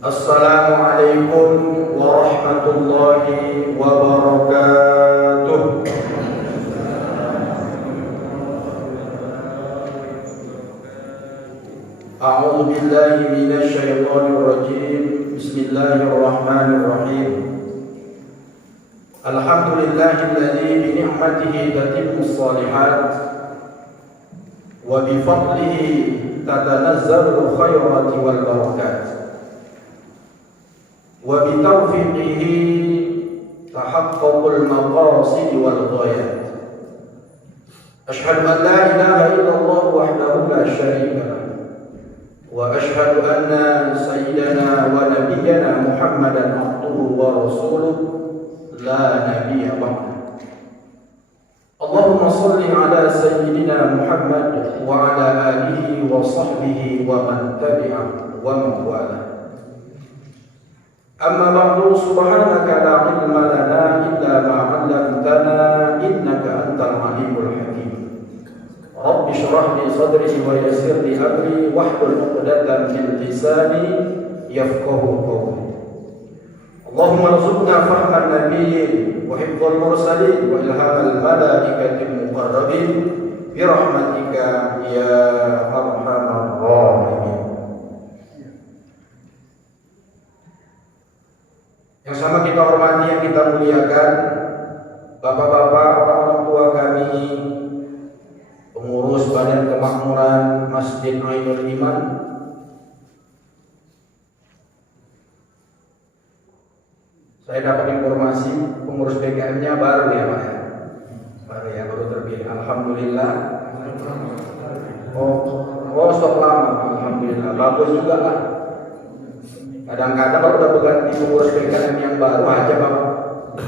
Assalamualaikum warahmatullahi wabarakatuh. A'udzu billahi minasy syaithanir rajim. Bismillahirrahmanirrahim. Alhamdulillahilladzi bi ni'matihi tatimmus shalihat wa bi fadlihi tatanazzalul khairati wal barakat. Wa bi taufiqihi tahaqqaqul maqasid wal ghayat. Asyhadu an la ilaha illallah wahdahu la syarika lah wa asyhadu anna sayyidana wa nabiyyana Muhammadan abduhu wa rasuluh la nabiyya ba'da. Allahumma shalli ala sayyidina Muhammad wa ala alihi wa sahbihi wa man tabi'ahu wa man wala. Amma ba'du, subhanaka la ilma lana illa ma 'allamtana innaka antal alimul hakim. Rabbi shrah li sadri wa yassir li amri wahlul 'uqdatam min lisani yafqahu qawli. Allahumma rzuqna fahman nabiyyin wa hifdzal mursalin wa ilhamal malaikatil muqarrabin bi rahmatika ya arhamar rahimin. Yang sama kita hormati, yang kita muliakan, bapak-bapak, orang tua kami, pengurus Badan Kemakmuran Masjid Ainul Iman, saya dapat informasi pengurus BKM-nya baru ya Pak ya? Baru terpilih. Alhamdulillah. Oh stok lama. Alhamdulillah. Bagus juga lah. Kadang-kadang kalau udah berganti pengurus BKM yang baru aja Bapak,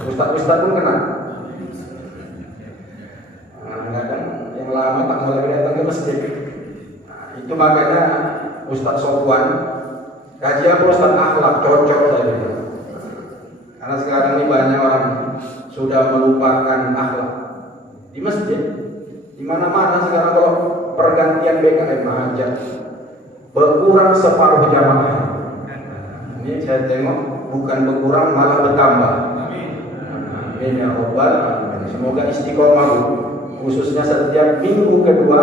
ustaz-ustaz pun kena. Kadang yang lama tak mau lagi datang ke masjid. Itu makanya Ustaz Sofwan kajian Ustaz akhlak cocok saya bilang. Karena sekarang ini banyak orang sudah melupakan akhlak di masjid, di mana-mana sekarang kalau pergantian BKM aja berkurang separuh jamaah. Ini saya tengok bukan berkurang malah bertambah. Amin ya rabbal alamin. Semoga istiqomah khususnya setiap minggu kedua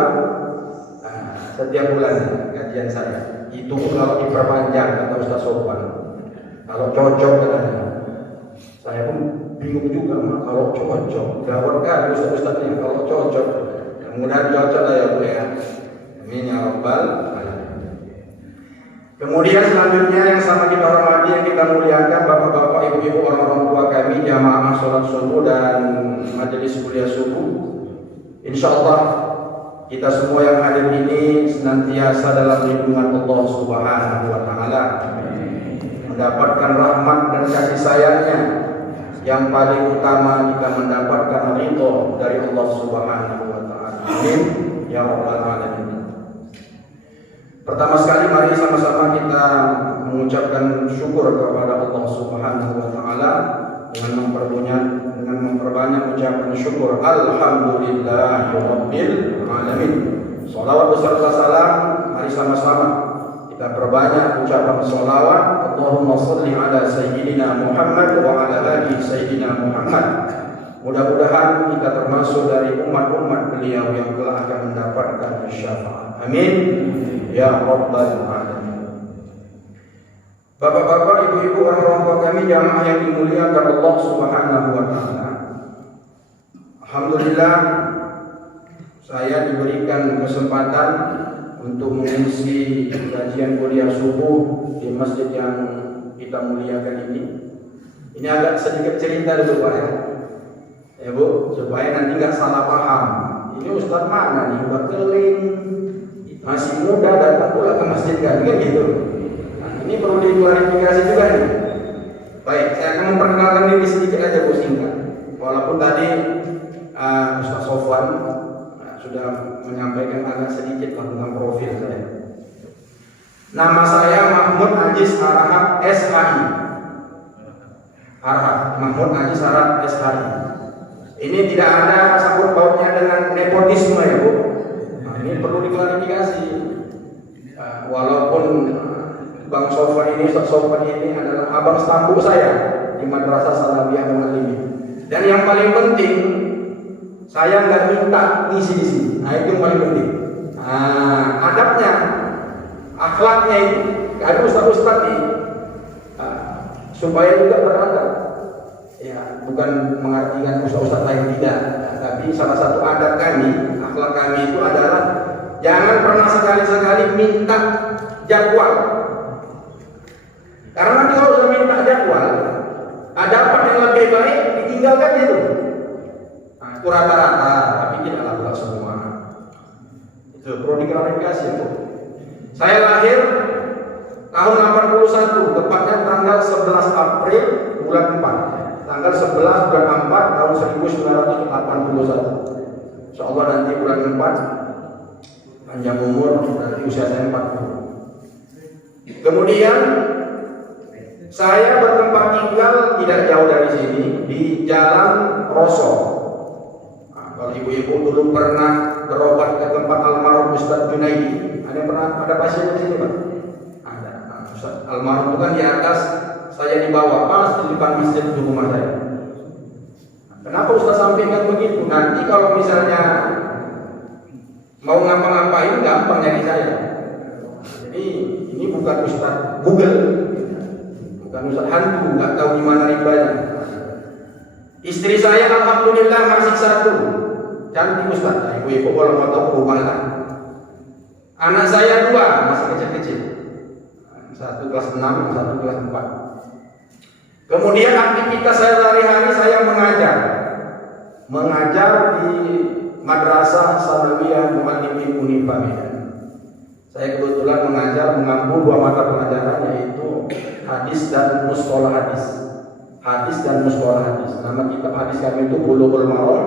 setiap bulan kajian saya. Itu kalau diperpanjang kata Ustaz Sofwan. Kalau cocok katanya. Saya pun bingung juga kalau cocok. Gawat kan Ustaz ini kalau cocok. Mudah-mudahan cocok lah ya Bu ya. Amin ya rabbal alamin. Kemudian selanjutnya yang sama kita hormati, yang kita muliakan, bapak-bapak, ibu-ibu, orang-orang tua kami, jamaah sholat subuh dan majelis kuliah subuh. Insyaallah kita semua yang hadir ini senantiasa dalam lindungan Allah Subhanahu wa taala, mendapatkan rahmat dan kasih sayangnya. Yang paling utama kita mendapatkan ridho dari Allah Subhanahu wa taala. Amin ya rabbal alamin. Pertama sekali mari sama-sama kita mengucapkan syukur kepada Allah Subhanahu wa taala dengan memperbanyak ucapan syukur. Alhamdulillahirabbil alamin. Shalawat beserta salam mari sama-sama kita perbanyak ucapan shalawat. Allahumma shalli ala sayyidina Muhammad wa ala ali sayyidina Muhammad. Mudah-mudahan kita termasuk dari umat-umat beliau yang telah akan mendapatkan syafaat. Amin ya rabbal alamin. Bapak-bapak, ibu-ibu, orang-orang tua kami, jamaah yang dimuliakan Allah Subhanahu wa taala. Alhamdulillah saya diberikan kesempatan untuk mengisi kajian kuliah subuh di masjid yang kita muliakan ini. Ini agak sedikit cerita dulu Pak ya Bu, supaya nanti nggak salah paham. Ini Ustaz mana nih, udah keliling, masih muda datang pula ke masjid kan gitu. Nah, ini perlu diklarifikasi juga nih. Baik, saya akan memperkenalkan diri sedikit aja Bu, singkat. Walaupun tadi Ustaz Sofwan sudah menyampaikan agak sedikit tentang profil saya. Nama saya Mahmud Ajis Arahab SHI. Mahmud Ajis Arahab SHI. Ini tidak ada sangkut pautnya dengan nepotisme ya Bu. Nah, ini perlu diklarifikasi. Walaupun Bang Sofwan ini, Ustaz Sofwan ini adalah abang stampu saya di Madrasah Salafiyah Muallim. Dan yang paling penting, saya nggak minta ngisi di sini. Nah itu yang paling penting. Adabnya, akhlaknya itu. Ada ustaz-ustaz nih, supaya juga beradab. Ya, bukan mengartikan ustaz-ustaz lain tidak. Tapi salah satu adab kami, akhlak kami itu adalah jangan pernah sekali-sekali minta jadwal. Karena nanti kalau sudah minta jadwal, ada apa yang lebih baik ditinggalkan itu. Nah, itu rata-rata, tapi tidaklah pula semua. Itu perlu diklarifikasi itu. Saya lahir tahun 81, tepatnya tanggal 11 April bulan 4. Tanggal 11 bulan 4 tahun 1981. Insyaallah nanti bulan 4 panjang umur, berarti usia saya 40. Kemudian saya bertempat tinggal tidak jauh dari sini di Jalan Roso. Nah, kalau ibu-ibu dulu pernah berobat ke tempat almarhum Ustaz Junaidi, ada pasien di sini, Pak? Ada. Nah, Ustaz almarhum itu kan di atas, saya di bawah, pas di depan masjid di rumah saya. Nah, kenapa Ustaz sampaikan begitu? Nanti kalau misalnya mau ngapa-ngapain gampang nyari saya. Jadi ini bukan Ustaz Google, bukan Ustaz hantu, nggak tahu di mana ribanya. Istri saya alhamdulillah masih satu, cantik Ustaz. Nah, ibu-ibu kalau mau tahu rumahnya. Anak saya 2 masih kecil-kecil, satu kelas 6, satu kelas 4. Kemudian aktivitas saya sehari-hari saya mengajar di Madrasah Salafiyah Muallim Unifa Medan. Saya kebetulan mengambil 2 mata pelajaran, yaitu hadis dan mustalah hadis. Hadis dan mustalah hadis. Nama kitab hadis kami itu Bulughul Maram.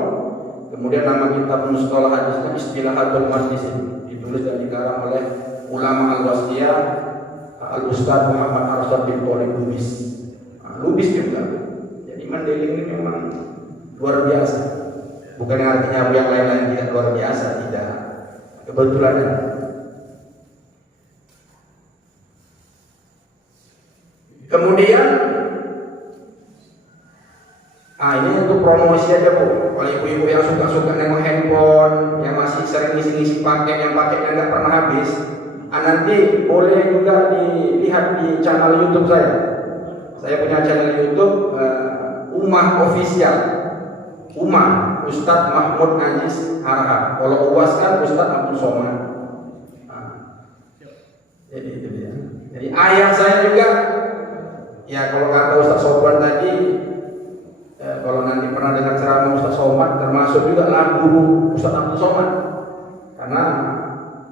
Kemudian nama kitab mustalah hadisnya Istilahatul Muhaddisin. Ditulis dan dikarang oleh ulama Al-Wasiyah Al-Ustaz Muhammad Arsyad bin Thalib Lubis. Lubis juga. Jadi Mandailing ini memang luar biasa. Bukan artinya yang lain-lain tidak luar biasa, tidak. Kebetulan. Kemudian ini untuk promosi aja, Bu. Kalau ibu-ibu yang suka-suka nengok handphone, yang masih sering ngisi-ngisi paket, yang paketnya nggak pernah habis, nanti boleh juga dilihat di channel YouTube saya. Saya punya channel YouTube Ummah Official. Ummah Ustadz Mahmud Ajis Harahap. Kalau UAS kan Ustadz Abdul Somad. Jadi itu dia. Jadi ayah saya juga, ya kalau kata Ustadz Sofwan tadi, kalau nanti pernah dengar ceramah Ustadz Somad, termasuk juga lagu Ustadz Abdul Somad. Karena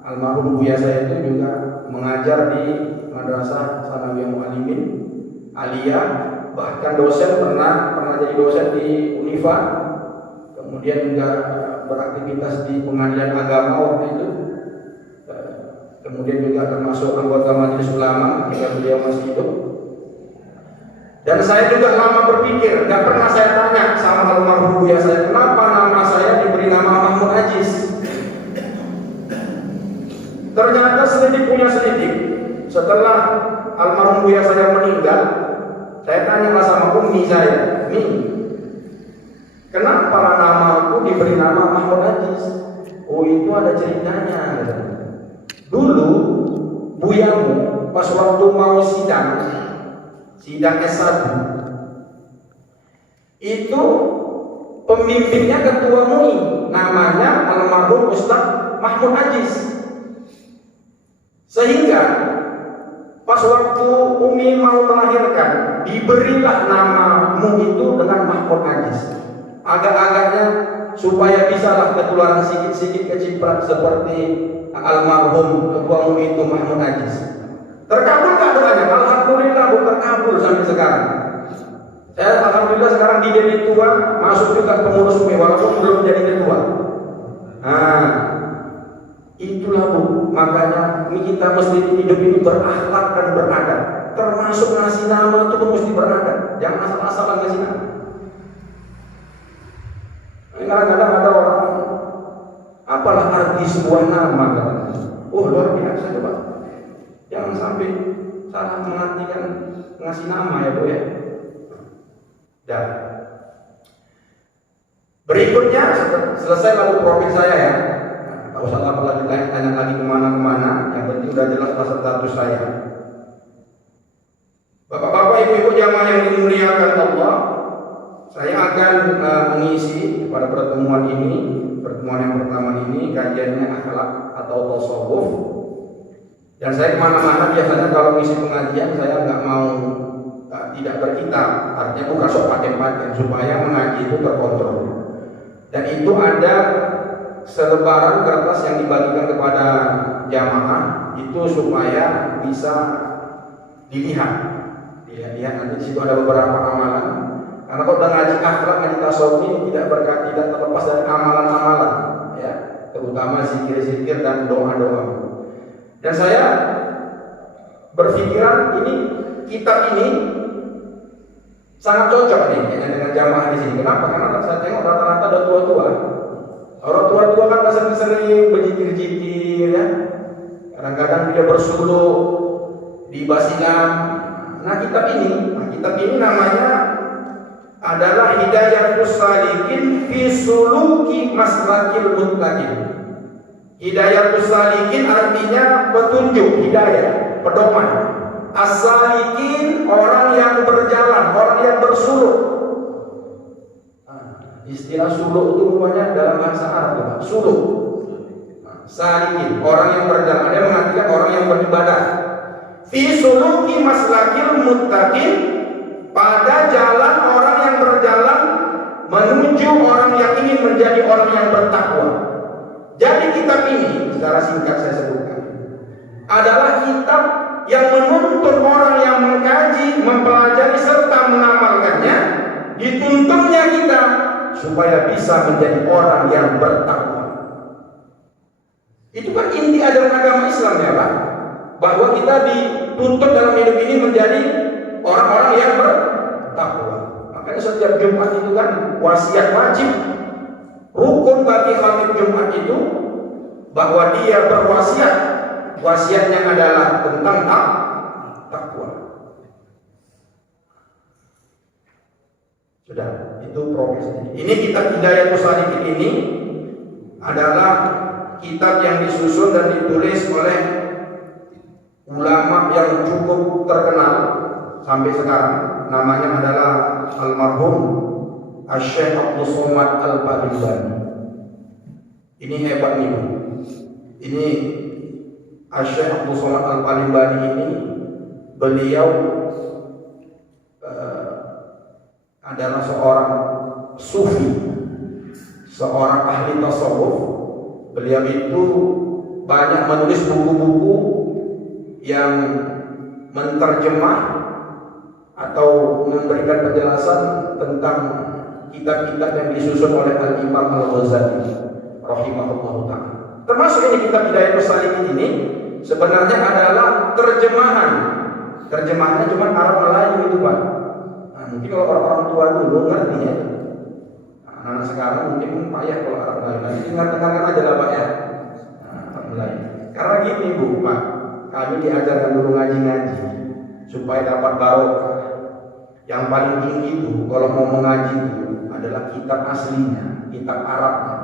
almarhum buya saya itu juga mengajar di Madrasah Salafiyah Muallimin Aliyah, bahkan dosen pernah jadi dosen di Unifa. Kemudian juga beraktivitas di pengadilan agama waktu itu. Kemudian juga termasuk anggota Majelis Ulama ketika beliau masih hidup. Dan saya juga lama berpikir, gak pernah saya tanya sama almarhum buya saya, kenapa nama saya diberi nama Mahmud Ajis. Ternyata selidik punya selidik. Setelah almarhum buya saya meninggal, saya tanya sama umi saya, Mi, kenapa namaku diberi nama Mahmud Ajis? Oh, itu ada ceritanya. Dulu buyamu pas waktu mau sidang S1, itu pemimpinnya ketua MUI, namanya almarhum Ustaz Mahmud Ajis. Sehingga pas waktu Umi mau melahirkan, diberilah namamu itu dengan Mahmud Ajis. Agak-agaknya supaya bisalah ketularan sikit-sikit keciprat seperti almarhum ketua MUI itu Mahmud Ajis. Terkabul gak doanya? Alhamdulillah, terkabul sampai sekarang. Saya alhamdulillah sekarang di jadi tua, masuk juga pengurus MUI walaupun belum jadi ketua. Nah, itulah Bu, makanya kita mesti hidup ini berakhlak dan beradab. Termasuk ngasih nama itu mesti beradab, jangan asal-asalan ngasih nama. Kadang-kadang ada orang, apalah arti sebuah nama katanya. Oh luar biasa coba. Jangan sampai salah mengartikan ngasih nama ya Bu ya. Dan berikutnya selesai lalu profil saya ya. Tak usah apa lagi tanya lagi kemana-kemana. Yang penting udah jelas pasal status saya. Bapak-bapak, ibu-ibu jamaah yang dimuliakan Allah, saya akan mengisi pada pertemuan ini, pertemuan yang pertama ini kajiannya akhlak atau tasawuf. Dan saya kemana-mana biasanya kalau mengisi pengajian saya nggak mau tidak berkitab, artinya bukan sok paten-paten supaya mengaji itu terkontrol. Dan itu ada selebaran kertas yang dibagikan kepada jamaah itu supaya bisa dilihat. Lihat nanti di situ ada beberapa amalan. Karena kalau udah ngaji akhlak, ngaji tasawuf ini tidak terlepas dari amalan-amalan, ya, terutama zikir-zikir dan doa-doa. Dan saya berpikiran ini kitab ini sangat cocok nih dengan jamaah di sini. Kenapa? Karena saya tengok rata-rata udah tua-tua. Orang tua-tua kan sering berzikir-zikir, ya. Kadang-kadang dia bersuluk di basilan. Nah kitab ini namanya adalah Hidayatus Salikin fi Suluki Maslakil Muttaqin. Hidayatus Salikin artinya petunjuk, hidayah, pedoman. As-salikin orang yang berjalan, orang yang bersuluk. Istilah suluk itu rupanya dalam bahasa Arab, suluk. Salikin, orang yang berjalan, ada mengartikan orang yang beribadah. Fi suluki maslakil muttaqin, pada jalan orang yang berjalan menuju orang yang ingin menjadi orang yang bertakwa. Jadi kitab ini secara singkat saya sebutkan adalah kitab yang menuntut orang yang mengkaji, mempelajari serta mengamalkannya, dituntunnya kita supaya bisa menjadi orang yang bertakwa. Itu kan inti ajaran agama Islam ya Pak, bahwa kita dituntut dalam hidup ini menjadi orang-orang yang bertakwa. Makanya setiap Jumat itu kan wasiat wajib, rukun bagi khatib Jumat itu bahwa dia berwasiat. Wasiatnya adalah tentang takwa. Sudah, itu progresnya. Ini kitab Hidayatus Salikin ini adalah kitab yang disusun dan ditulis oleh ulama yang cukup terkenal sampai sekarang. Namanya adalah almarhum Asy-Syaikh Abdul Somad Al-Palembani. Ini hebat nih. Ini Asy-Syaikh Abdul Somad Al-Palembani ini beliau adalah seorang sufi, seorang ahli tasawuf. Beliau itu banyak menulis buku-buku yang menterjemah atau memberikan penjelasan tentang kitab-kitab yang disusun oleh Al-Imam Al-Ghazali rahimahullah ta'ala. Termasuk ini kitab Hidayatus Salikin ini sebenarnya adalah terjemahan. Terjemahannya cuma Arab Melayu itu Pak. Nah, mungkin kalau orang tua dulu ngerti ya. Anak sekarang mungkin payah kalau Arab Melayu. Nanti dengarkan aja lah Pak ya. Arab Melayu. Karena gini Bu Pak, kami diajarkan dulu ngaji-ngaji supaya dapat barokah. Yang paling tinggi itu kalau mau mengaji itu adalah kitab aslinya, kitab Arabnya.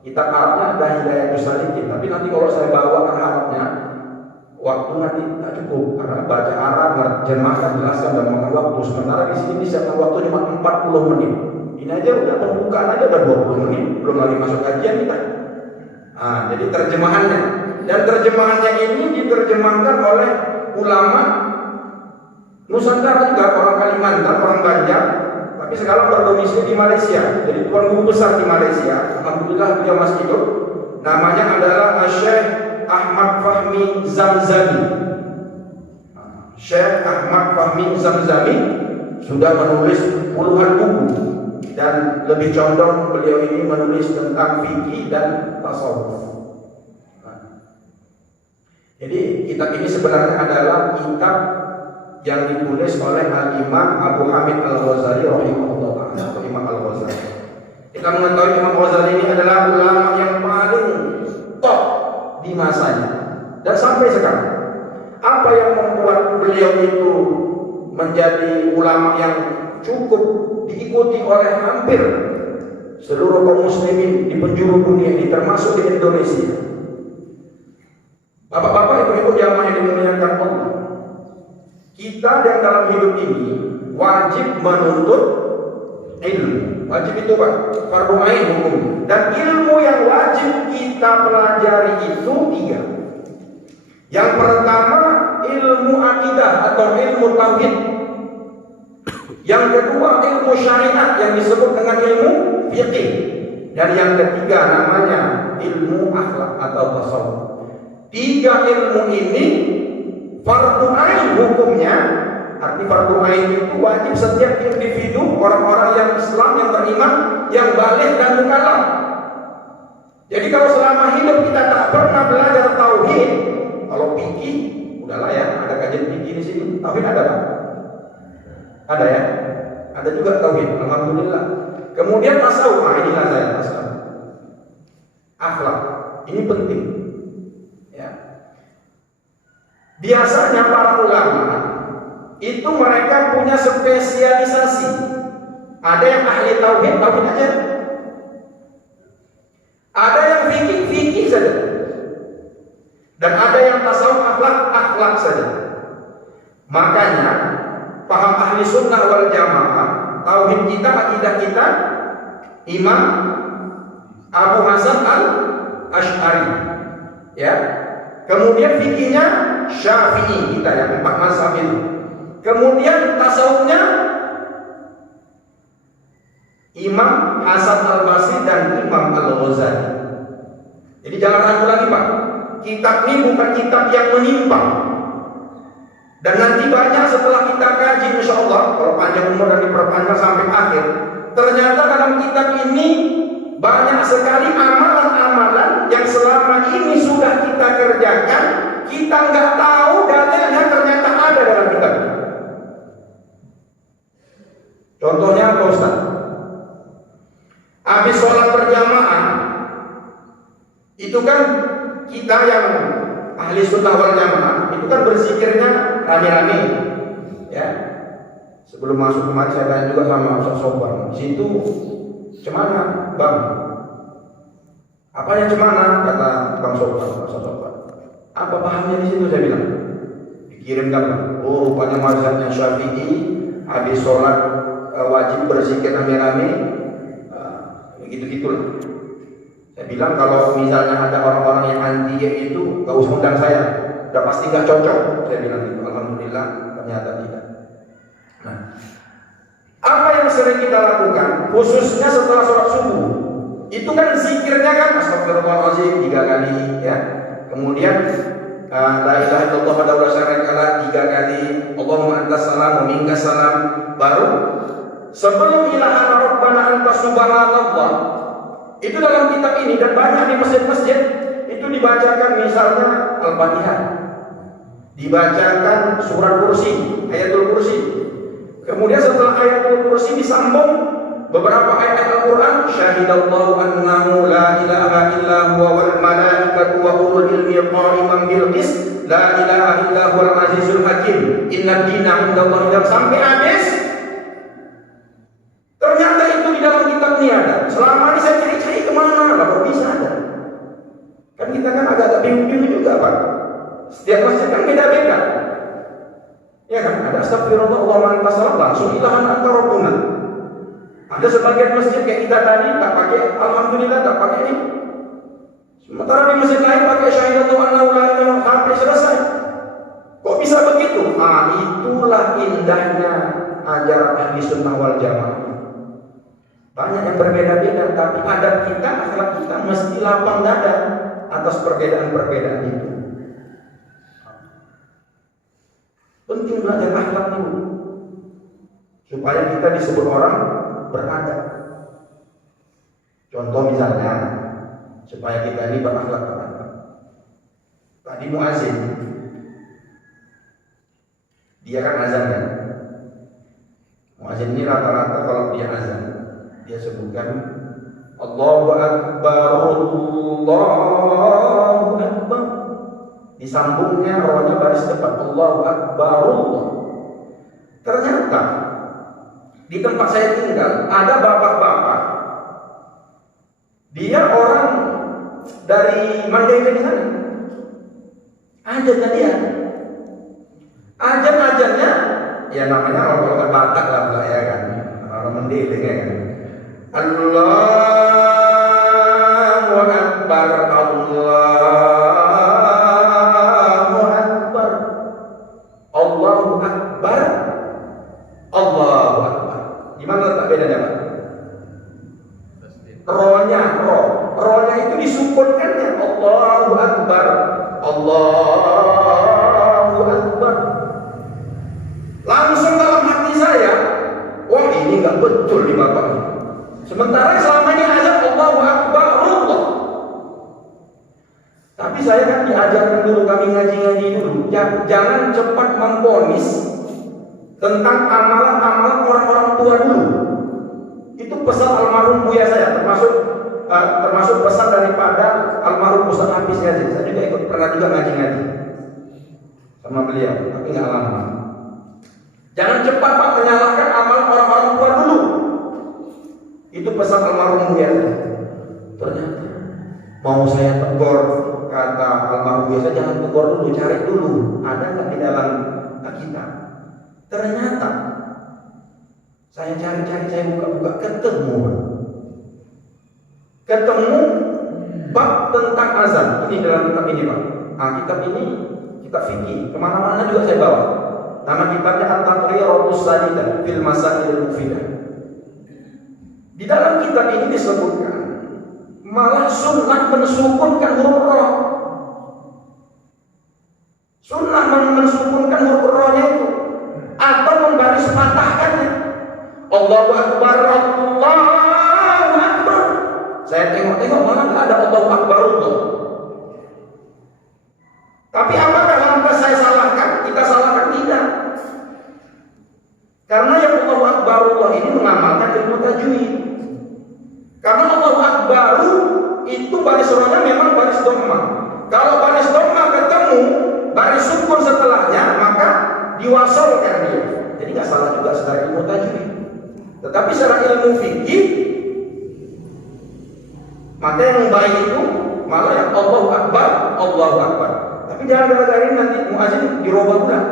Kitab Arabnya ada Hidayatus Salikin, tapi nanti kalau saya bawa ke Arabnya, waktu nanti tidak cukup karena baca Arab, terjemahkan, jelaskan dan makan waktu. Sementara di sini disiapkan waktu cuma 40 menit. Ini aja udah pembukaan aja udah 20 menit, belum lagi masuk kajian kita. Nah, jadi terjemahannya, dan terjemahannya ini diterjemahkan oleh ulama Nusantara juga, orang Kalimantan, orang Banjar, tapi sekarang berdomisili di Malaysia. Jadi tuan guru besar di Malaysia. Alhamdulillah dia masih hidup. Namanya adalah Syekh Ahmad Fahmi Zamzami. Syekh Ahmad Fahmi Zamzami sudah menulis puluhan buku dan lebih condong beliau ini menulis tentang fikih dan tasawuf. Jadi kitab ini sebenarnya adalah kitab yang ditulis oleh Al-Imam Abu Hamid Al-Ghazali rahimahullah ta'ala, atau Imam Al-Ghazali. Kita mengetahui Imam Al-Ghazali ini adalah ulama yang paling top di masanya dan sampai sekarang. Apa yang membuat beliau itu menjadi ulama yang cukup diikuti oleh hampir seluruh kaum muslimin di penjuru dunia ini, termasuk di Indonesia? Bapak-bapak, ibu-ibu jamaah yang dimuliakan Allah, kita yang dalam hidup ini wajib menuntut ilmu. Wajib itu Pak, fardu ain hukum. Dan ilmu yang wajib kita pelajari itu 3. Yang pertama, ilmu akidah atau ilmu tauhid. Yang kedua, ilmu syariat yang disebut dengan ilmu fiqih. Dan yang ketiga namanya ilmu akhlak atau tasawuf. 3 ilmu ini fardu ain hukumnya. Arti fardu ain itu wajib setiap individu, orang-orang yang Islam, yang beriman, yang baligh dan mukallaf. Jadi kalau selama hidup kita tak pernah belajar tauhid, kalau fikih, udahlah ya, ada kajian fikih di sini. Tauhid ada Pak? Ada ya? Ada juga tauhid, alhamdulillah. Kemudian tasawuf, inilah saya tasawuf. Akhlak, ini penting. Ya. Biasanya para ulama itu mereka punya spesialisasi. Ada yang ahli tauhid, tauhid aja. Ada yang fikih, fikih saja. Dan ada yang tasawuf, akhlak, akhlak saja. Makanya paham ahli sunnah wal jamaah, tauhid kita, akidah kita, Imam Abu Hasan al-Ash'ari, ya. Kemudian fikihnya Syafi'i kita yang 4 mazhab itu. Kemudian tasawufnya Imam Hasan al-Basri dan Imam al-Ghazali. Jadi jangan ragu lagi Pak, kitab ini bukan kitab yang menyimpang. Dan nanti banyak setelah kita kaji, insya Allah, kalau panjang umur dan diperpanjang sampai akhir, ternyata dalam kitab ini banyak sekali amalan-amalan yang selama ini sudah kita kerjakan, kita nggak tahu dalilnya ternyata ada dalam kitab ini. Contohnya apa Ustaz? Habis sholat berjamaah, itu kan kita yang ahli sunnah wal jamaah itu kan berzikirnya rame-rame, ya. Sebelum masuk ke masjid saya tanya juga sama Ustaz Sobar, situ cemana Bang? Apa yang cemana? Kata Bang Sobar, Ustaz Sobar. Apa pahamnya di situ? Saya bilang, dikirimkan Bang. Oh, rupanya mazhabnya Syafi'i habis sholat wajib berzikir rame-rame, begitu-gitulah. Saya bilang kalau misalnya ada orang-orang yang anti itu, gak usah undang saya, udah pasti gak cocok. Saya bilang gitu. Alhamdulillah ternyata tidak. Nah, apa yang sering kita lakukan, khususnya setelah sholat subuh, itu kan zikirnya kan astagfirullahaladzim 3 kali, ya. Kemudian la ilaha illallah wa la syarika lah 3 kali, Allahumma antas salam wa minkas salam. Baru sebelum ilaha rabbana anta subhanallah, itu dalam kitab ini dan banyak di masjid-masjid itu dibacakan misalnya Al-Fatihah, dibacakan surat kursi, ayatul kursi. Kemudian setelah ayatul kursi disambung beberapa ayat Al-Quran, syahidallahu annahu la ilaha illa huwa wal malaikatu wa ulul ilmi qa'iman bil qist la ilaha illa huwal azizul hakim inna dina indallahi, sampai habis. Ternyata itu di dalam kitab ini ada. Selama ini saya cari-cari kemana lah, kok bisa ada? Kan kita kan agak-agak bingung-bingung juga Pak. Setiap masjid kan beda-beda. Ya kan, ada astagfirullah wa man tasalam, langsung ilahan anta rabbuna. Ada sebagian masjid kayak kita tadi tak pakai alhamdulillah, tak pakai ini. Sementara di masjid lain pakai syahidallahu annahu la ilaha illallah sampai selesai. Kok bisa begitu? Itulah indahnya ajaran ahli sunnah wal jamaah. Banyak yang berbeda-beda, tapi adab kita, akhlak kita mesti lapang dada atas perbedaan-perbedaan itu. Penting belajar akhlak dulu, supaya kita disebut orang beradab. Contoh misalnya, supaya kita ini berakhlak beradab. Tadi muazin, dia kan azan kan. Muazin ini rata-rata kalau dia azan, dia sebutkan Allahu Akbar, Allahu Akbar. disambungnya rohnya baris depan, Allahu Akbar. Ternyata di tempat saya tinggal ada bapak-bapak, dia orang dari Mandailing di sana. Ajarnya dia, ajarnya ya namanya orang Batak lah ya kan, orang Mandailing ya kan. Allahu Akbar, Allahu Akbar, Allahu Akbar, Allahu Akbar. Di mana letak bedanya, Pak? Rohnya itu disukunkannya, Allahu Akbar, Allahu Akbar. Langsung dalam hati saya, wah ini nggak betul di bapak ini. Sementara selama ini azan Allahu Akbar, Allah. Tapi saya kan diajarkan dulu, kami ngaji-ngaji dulu, jangan cepat memvonis tentang amalan-amalan orang-orang tua dulu. Itu pesan almarhum buya saya, termasuk pesan daripada almarhum Ustaz Hafiz Yazid. Saya juga pernah ngaji-ngaji sama beliau, tapi nggak lama. Jangan cepat Pak menyalahkan amalan orang-orang tua dulu. Itu pesan almarhum buya saya. Ternyata mau saya tegur, kata almarhum buya saya, jangan tegur dulu, cari dulu ada nggak di dalam kita. Ternyata saya cari-cari, saya buka-buka, ketemu bab tentang azan. Ini dalam kitab ini, Pak. Nah, kitab ini kitab fikih, kemana-mana juga saya bawa. Nama kitabnya At-Taqriratus Sadidah fil Masail Mufidah. Di dalam kitab ini disebutkan malah sunnah mensukunkan huruf roh. Sunnah mensukunkan huruf rohnya itu atau membaris patahkannya. Allahu Akbar, Allahu Akbar. Saya tengok-tengok malah nggak ada Allahu Akbar Allah. Tapi apakah lantas saya salahkan? Kita salahkan tidak. Karena yang Allahu Akbar Allah ini mengamalkan ilmu tajwid. Karena Allahu Akbar itu baris rohnya memang baris dhamma. Kalau baris dhamma ketemu baris sukun setelahnya, maka diwasolkan dia. Jadi nggak salah juga secara ilmu tajwid. Tetapi secara ilmu fikih, maka yang baik itu malah yang Allahu Akbar, Allahu Akbar. Tapi jangan gara-gara ini nanti muazin dirubah ulang.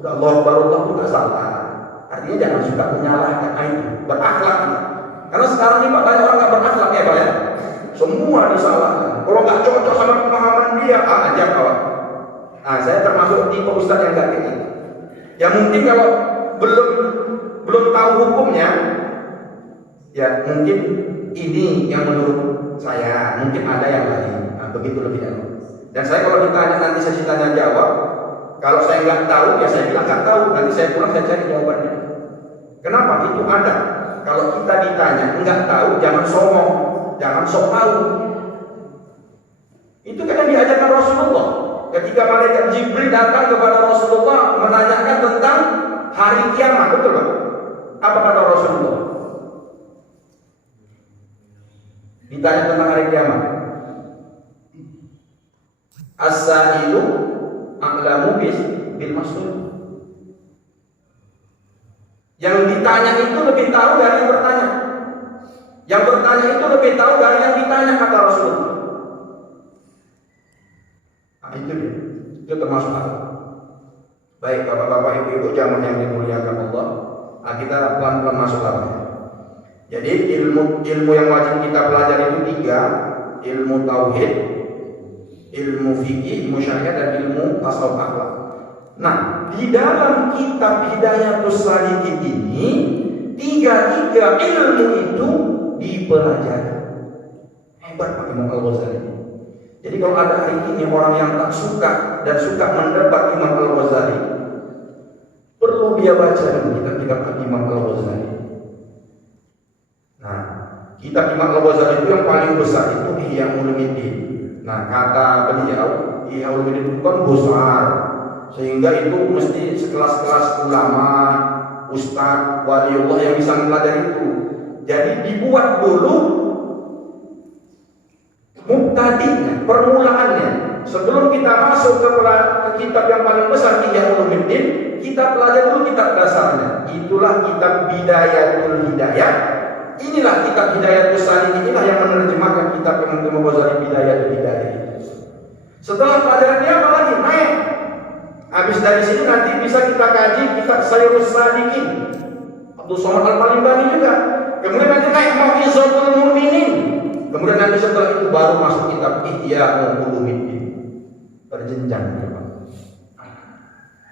Udah Allahu Akbar Allah itu nggak salah. Artinya jangan suka menyalahkan itu, berakhlak. Karena sekarang ini Pak, banyak orang nggak berakhlak ya Pak ya. Semua disalahkan. Kalau nggak cocok sama pemahaman dia, aja kawan. Nah, saya termasuk tipe ustaz yang nggak kayak gitu. Ya mungkin kalau belum tahu hukumnya, ya mungkin ini yang menurut saya, mungkin ada yang lain. Nah, begitu lebih enak. Dan saya kalau ditanya nanti saya tanya jawab, kalau saya nggak tahu, ya saya bilang nggak tahu. Nanti saya pulang saya cari jawabannya. Kenapa? Itu ada. Kalau kita ditanya nggak tahu, jangan sombong, jangan sok tahu. Itu kan yang diajarkan Rasulullah. Ketika malaikat Jibril datang kepada Rasulullah menanyakan tentang hari kiamat, betul Pak? Apa kata Rasulullah? Ditanya tentang hari kiamat. As-sa'ilu a'lamu bil mas'ul. Yang ditanya itu lebih tahu dari yang bertanya. Yang bertanya itu lebih tahu dari yang ditanya, kata Rasulullah. Nah, itu dia. Itu termasuk hal. Baik bapak-bapak, ibu-ibu jamaah yang dimuliakan Allah. Nah, kita pelan-pelan masuk lagi. Jadi ilmu yang wajib kita pelajari itu 3, ilmu tauhid, ilmu fikih, ilmu syariat, dan ilmu tasawuf akhlak. Nah, di dalam kitab Hidayatus Salikin ini 3 ilmu itu dipelajari. Hebat Pak Imam Al-Ghazali. Jadi kalau ada hari ini orang yang tak suka dan suka mendebat Imam Al-Ghazali, perlu dia baca kitab Imam Al-Ghazali. Nah, kitab Imam Al-Ghazali itu yang paling besar itu Ihya Ulumuddin. Nah, kata beliau, Ihya Ulumuddin itu kan besar, sehingga itu mesti sekelas-kelas ulama, ustaz, waliullah yang bisa mempelajari itu. Jadi dibuat dulu Mubtadi'nya, permulaannya. Sebelum kita masuk ke kitab yang paling besar Ihya Ulumuddin, kita pelajari dulu kitab dasarnya. Itulah kitab Bidayatul Hidayah. Inilah kitab Hidayatus Salikin, inilah yang menerjemahkan kitab Imam Ghazali Bidayatul Hidayah. Setelah pelajaran dia apa lagi? Naik. Habis dari sini nanti bisa kita kaji kitab Sayyidus Sadiqin, Abdul Somad Al-Palimbani juga. Kemudian nanti naik Mau'izatul Mu'minin. Kemudian nanti setelah itu baru masuk kitab Ihya Ulumuddin. Berjenjang.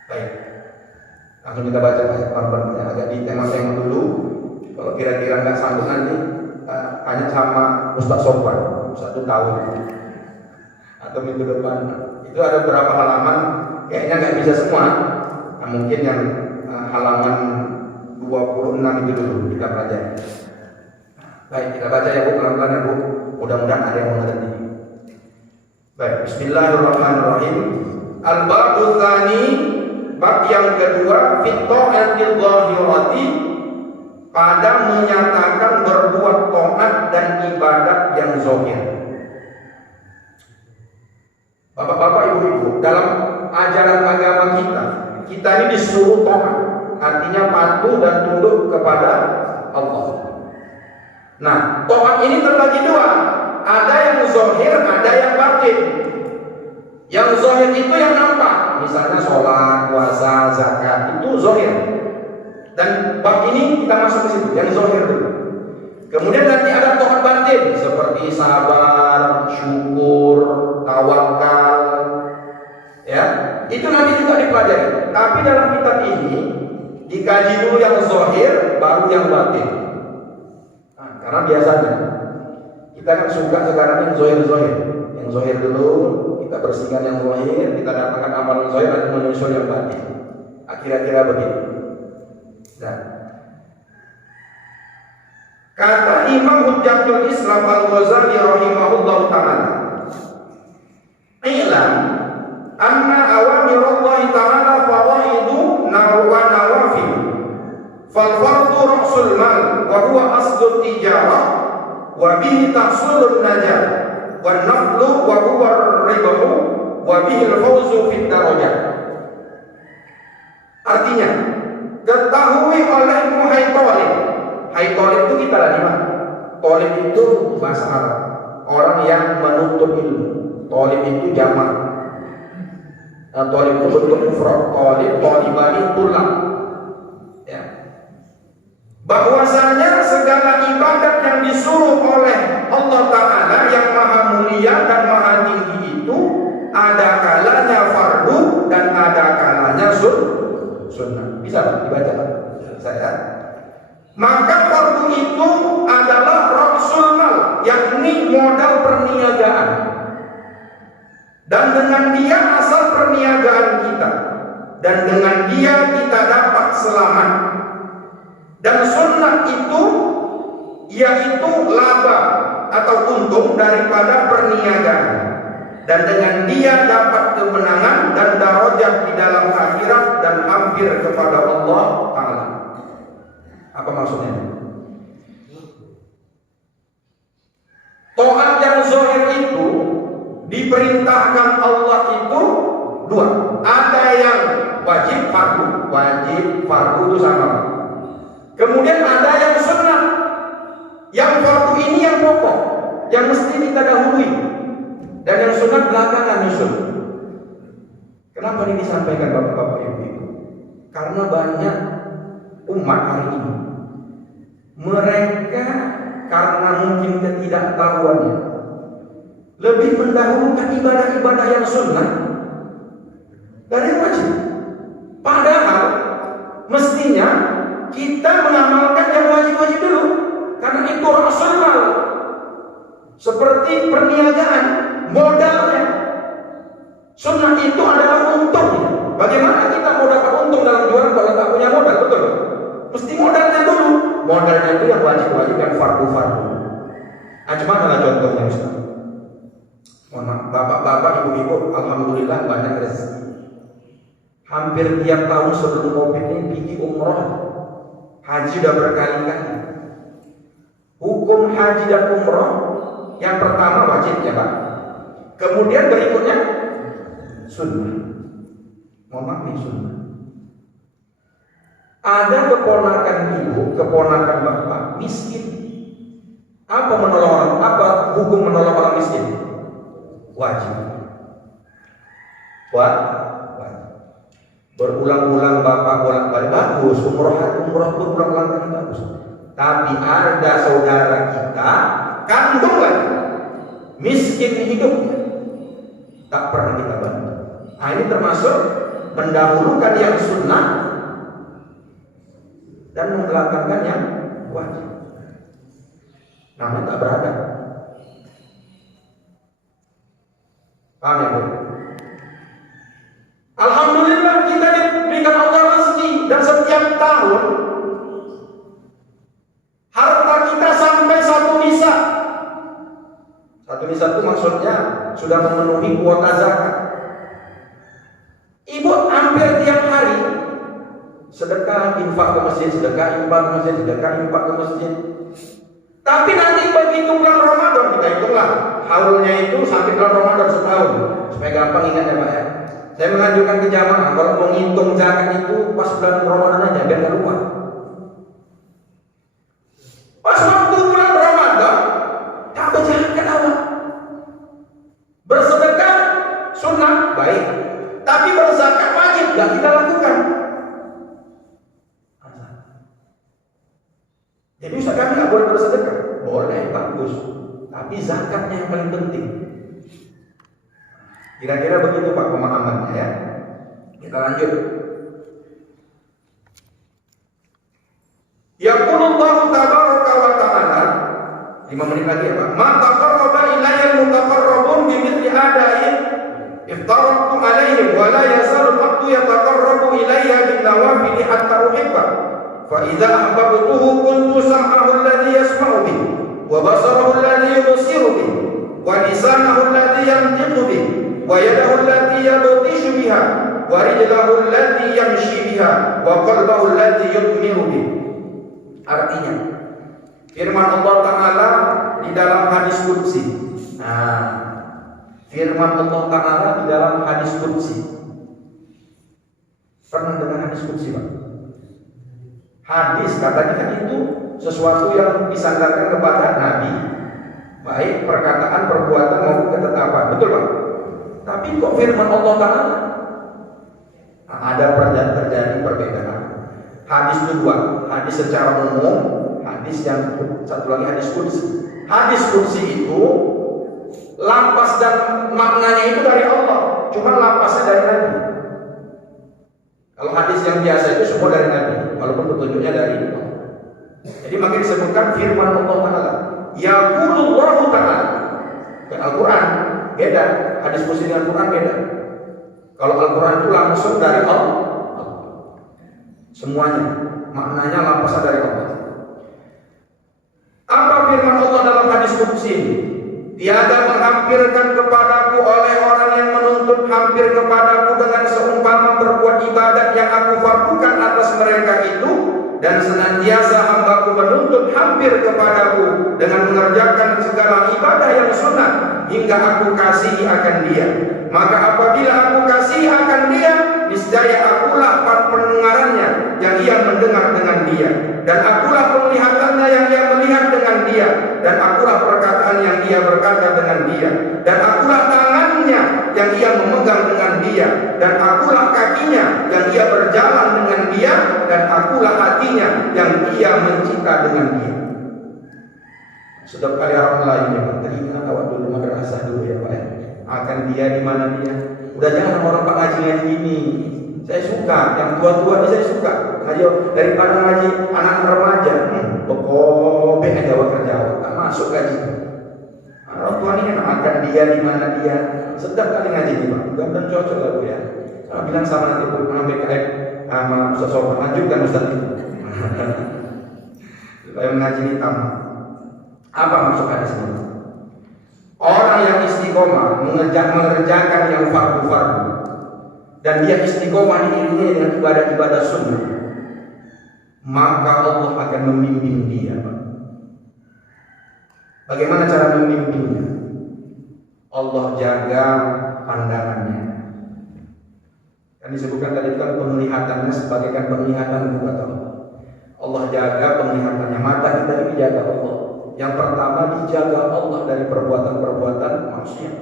Baik. Langsung kita baca ayat agak di tema-tema dulu. Kalau kira-kira nggak sanggup nanti tanya sama Ustaz Sofwan 1 tahun atau minggu depan. Itu ada beberapa halaman, kayaknya nggak bisa semua. Nah, mungkin yang halaman 26 itu dulu kita pelajari. Baik, kita baca ya Bu, pelan-pelan ya Bu. Mudah-mudahan ada yang mengerti. Baik, bismillahirrahmanirrahim. Al-Babu Tsani, bab yang kedua, fi ta'atil zahirati, pada menyatakan berbuat taat dan ibadat yang zahir. Bapak-bapak, ibu-ibu, dalam ajaran agama kita ini disuruh taat, artinya patuh dan tunduk kepada Allah. Nah, taat ini terbagi dua, ada yang zahir, ada yang batin. Yang zahir itu yang nampak, misalnya sholat, puasa, zakat, itu zahir. Dan bab ini kita masuk ke situ, yang zahir dulu. Kemudian nanti ada taat batin, seperti sabar, syukur, tawakal, ya, itu nanti juga dipelajari. Tapi dalam kitab ini dikaji dulu yang zahir, baru yang batin. Nah, karena biasanya kita kan suka sekarang yang zahir-zahir. Yang zahir dulu, kita bersihkan yang zahir, kita datangkan amalan zahir, nanti menyusul yang batin. Kira-kira begitu. Nah, kata Imam Hujjatul Islam Al-Ghazali rahimahullah ta'ala, ilam anna awamirallahi ta'ala fawaidu wa nawafil, fal fardu ra'sul mal wa huwa aslu tijarah wa bihi tahsulun najah, wa naflu wa huwa ribahu wa bihi al-fawzu fid darajah. Artinya, ketahui olehmu hai talib. Hai talib itu kita lah dimana? Talib itu bahasa Arab, orang yang menuntut ilmu. Talib itu jamak. Talib itu bentuk mufrad. Talib, talibani, tulab. Ya. Bahwasanya segala ibadat yang disuruh oleh Allah Ta'ala yang maha mulia dan maha tinggi itu, ada kalanya fardu dan ada kalanya sunnah. Bisa Pak dibaca Pak? Saya. Maka fardu itu adalah ra'sul mal, yakni modal perniagaan. Dan dengan dia asal perniagaan kita. Dan dengan dia kita dapat selamat. Dan sunnah itu yaitu laba atau untung daripada perniagaan. Dan dengan dia dapat kemenangan dan darajat di dalam akhirat dan hampir kepada Allah Ta'ala. Apa maksudnya? Taat yang zahir itu diperintahkan Allah itu dua. Ada yang wajib fardu. Wajib fardu itu sama. Kemudian ada yang sunnah. Yang fardu ini yang pokok, yang mesti kita dahului. Dan yang sunnah belakangan nyusul. Kenapa ini disampaikan bapak-bapak ibu-ibu? Karena banyak umat hari ini, mereka karena mungkin ketidaktahuannya lebih mendahulukan ibadah-ibadah yang sunnah dari yang wajib. Padahal mestinya kita mengamalkan yang wajib-wajib dulu, karena itu rasional. Seperti perniagaan, modalnya. Sunnah itu adalah untungnya. Bagaimana kita mau dapat untung dalam jualan kalau tak punya modal, betul? Mesti modalnya dulu. Modalnya itu yang wajib-wajib, yang fardu-fardu. Nah, gimana lah contohnya Ustaz? Mohon maaf, bapak-bapak, ibu-ibu, alhamdulillah banyak rezeki. Hampir tiap tahun sebelum Covid ini pergi umroh, haji udah berkali-kali. Hukum haji dan umroh yang pertama wajib ya Pak. Kemudian berikutnya sunnah. Mohon maaf nih sunnah. Ada keponakan ibu, keponakan bapak miskin. Apa menolong orang? Apa hukum menolong orang miskin? Wajib. Berulang-ulang bapak bolak-balik bagus, umroh berulang-ulang kali bagus. Tapi ada saudara kita kandung lagi, miskin hidupnya, tak pernah kita bantu. Nah, ini termasuk mendahulukan yang sunnah dan membelakangkan yang wajib. Namanya tak beradab. Paham ya Bu? Alhamdulillah kita diberikan Allah rezeki dan setiap tahun harta kita sampai 1 nisa. 1 nisa itu maksudnya sudah memenuhi kuota zakat. Ibu hampir tiap hari sedekah, infak ke masjid, sedekah, infak ke masjid, sedekah, infak ke masjid. Tapi nanti begitu bulan Ramadan kita hitunglah haulnya itu sampai bulan Ramadan setahun supaya gampang ingat ya Pak ya. Saya menganjurkan ke jamaah kalau mau ngitung zakat itu pas bulan Ramadan aja biar nggak lupa. Pas waktu bulan Ramadan tak berzakat awal. Bersedekah sunnah baik, tapi berzakat wajib nggak kita lakukan. Jadi Ustaz kami nggak boleh bersedekah, boleh bagus, tapi zakatnya yang paling penting. Kira-kira begitu Pak pemahamannya ya. Kita lanjut. Yaqulullahu tabaraka wa ta'ala 5 menit lagi ya Pak. Ma taqarraba ilayya al-mutaqarrabun bimithli adain iftaratu alaihim wa la yazalu al-abdu yataqarrabu ilayya bin nawafil hatta uhibba. Fa idza ahbabtuhu kuntu sam'ahu alladhi yasma'u bihi wa basarahu alladhi yubsiru bihi wa lisanahu alladhi yantiqu bihi wa yadahu allati yabtishu biha wa rijlahu allati yamshi biha wa qalbahu allati yudmiru bihi. Artinya firman Allah Ta'ala di dalam hadis qudsi. Nah, firman Allah Ta'ala di dalam hadis qudsi. Pernah dengar hadis qudsi Pak? Hadis katanya itu sesuatu yang disandarkan kepada Nabi, baik perkataan, perbuatan maupun ketetapan. Betul Pak? Tapi kok firman Allah Ta'ala ada terjadi perbedaan. Hadis itu 2, hadis secara umum, hadis yang satu lagi hadis qudsi. Hadis qudsi itu lapas dan maknanya itu dari Allah, cuma lapasnya dari Nabi. Kalau hadis yang biasa itu semua dari Nabi, walaupun petunjuknya dari Allah. Jadi makin disebutkan firman Allah Ta'ala. Yaqulullahu Ta'ala. Dan Al-Quran beda, hadis qudsi dengan Al-Quran beda. Kalau Al-Quran itu langsung dari Allah, semuanya maknanya lapasan dari Allah. Apa firman Allah dalam hadis qudsi? Tiada menghampirkan kepadaku oleh orang yang menuntut hampir kepadaku dengan seumpama berbuat ibadat yang aku fardukan atas mereka itu, dan senantiasa hambaku menuntut hampir kepadaku dengan mengerjakan segala ibadah yang sunat hingga aku kasihi akan dia. Maka apabila aku kasihi akan dia, niscaya akulah pendengarannya yang ia mendengar dengan dia, dan akulah penglihatannya yang ia melihat dengan dia, dan akulah perkataan yang ia berkata dengan dia, dan akulah tangannya yang ia memegang dengan dia, dan akulah kakinya yang ia berjalan dengan dia, dan akulah hatinya yang ia mencita dengan dia. Sudah kali orang lainnya Pak, teringat awak dulu madrasah dulu ya Pak ya. Akan dia di mana dia. Udah jangan orang Pak ngaji ini. Saya suka, yang tua-tua ini saya suka. Ngaji daripada ngaji anak remaja. Pokoknya aja awak kerja awak, tak masuk gaji. Orang tua ini enak, akan dia di mana dia. Sedap kali ngaji ini Pak. Mudah-mudahan cocok lah Bu ya. Saya bilang sama nanti Bu, BKF sama Ustaz Sopan, lanjutkan Ustaz itu. Supaya mengaji ini tamat. Apa maksud hadis ini? Orang yang istiqomah mengerjakan yang fardu-fardu dan dia istiqomah diiringi dengan ibadah-ibadah sunnah, maka Allah akan membimbing dia. Bagaimana cara membimbingnya? Allah jaga pandangannya. Kan disebutkan tadi kan penglihatannya sebagaikan penglihatan buat Allah. Allah jaga penglihatannya, mata kita ini dijaga Allah. Yang pertama dijaga Allah dari perbuatan-perbuatan maksiat.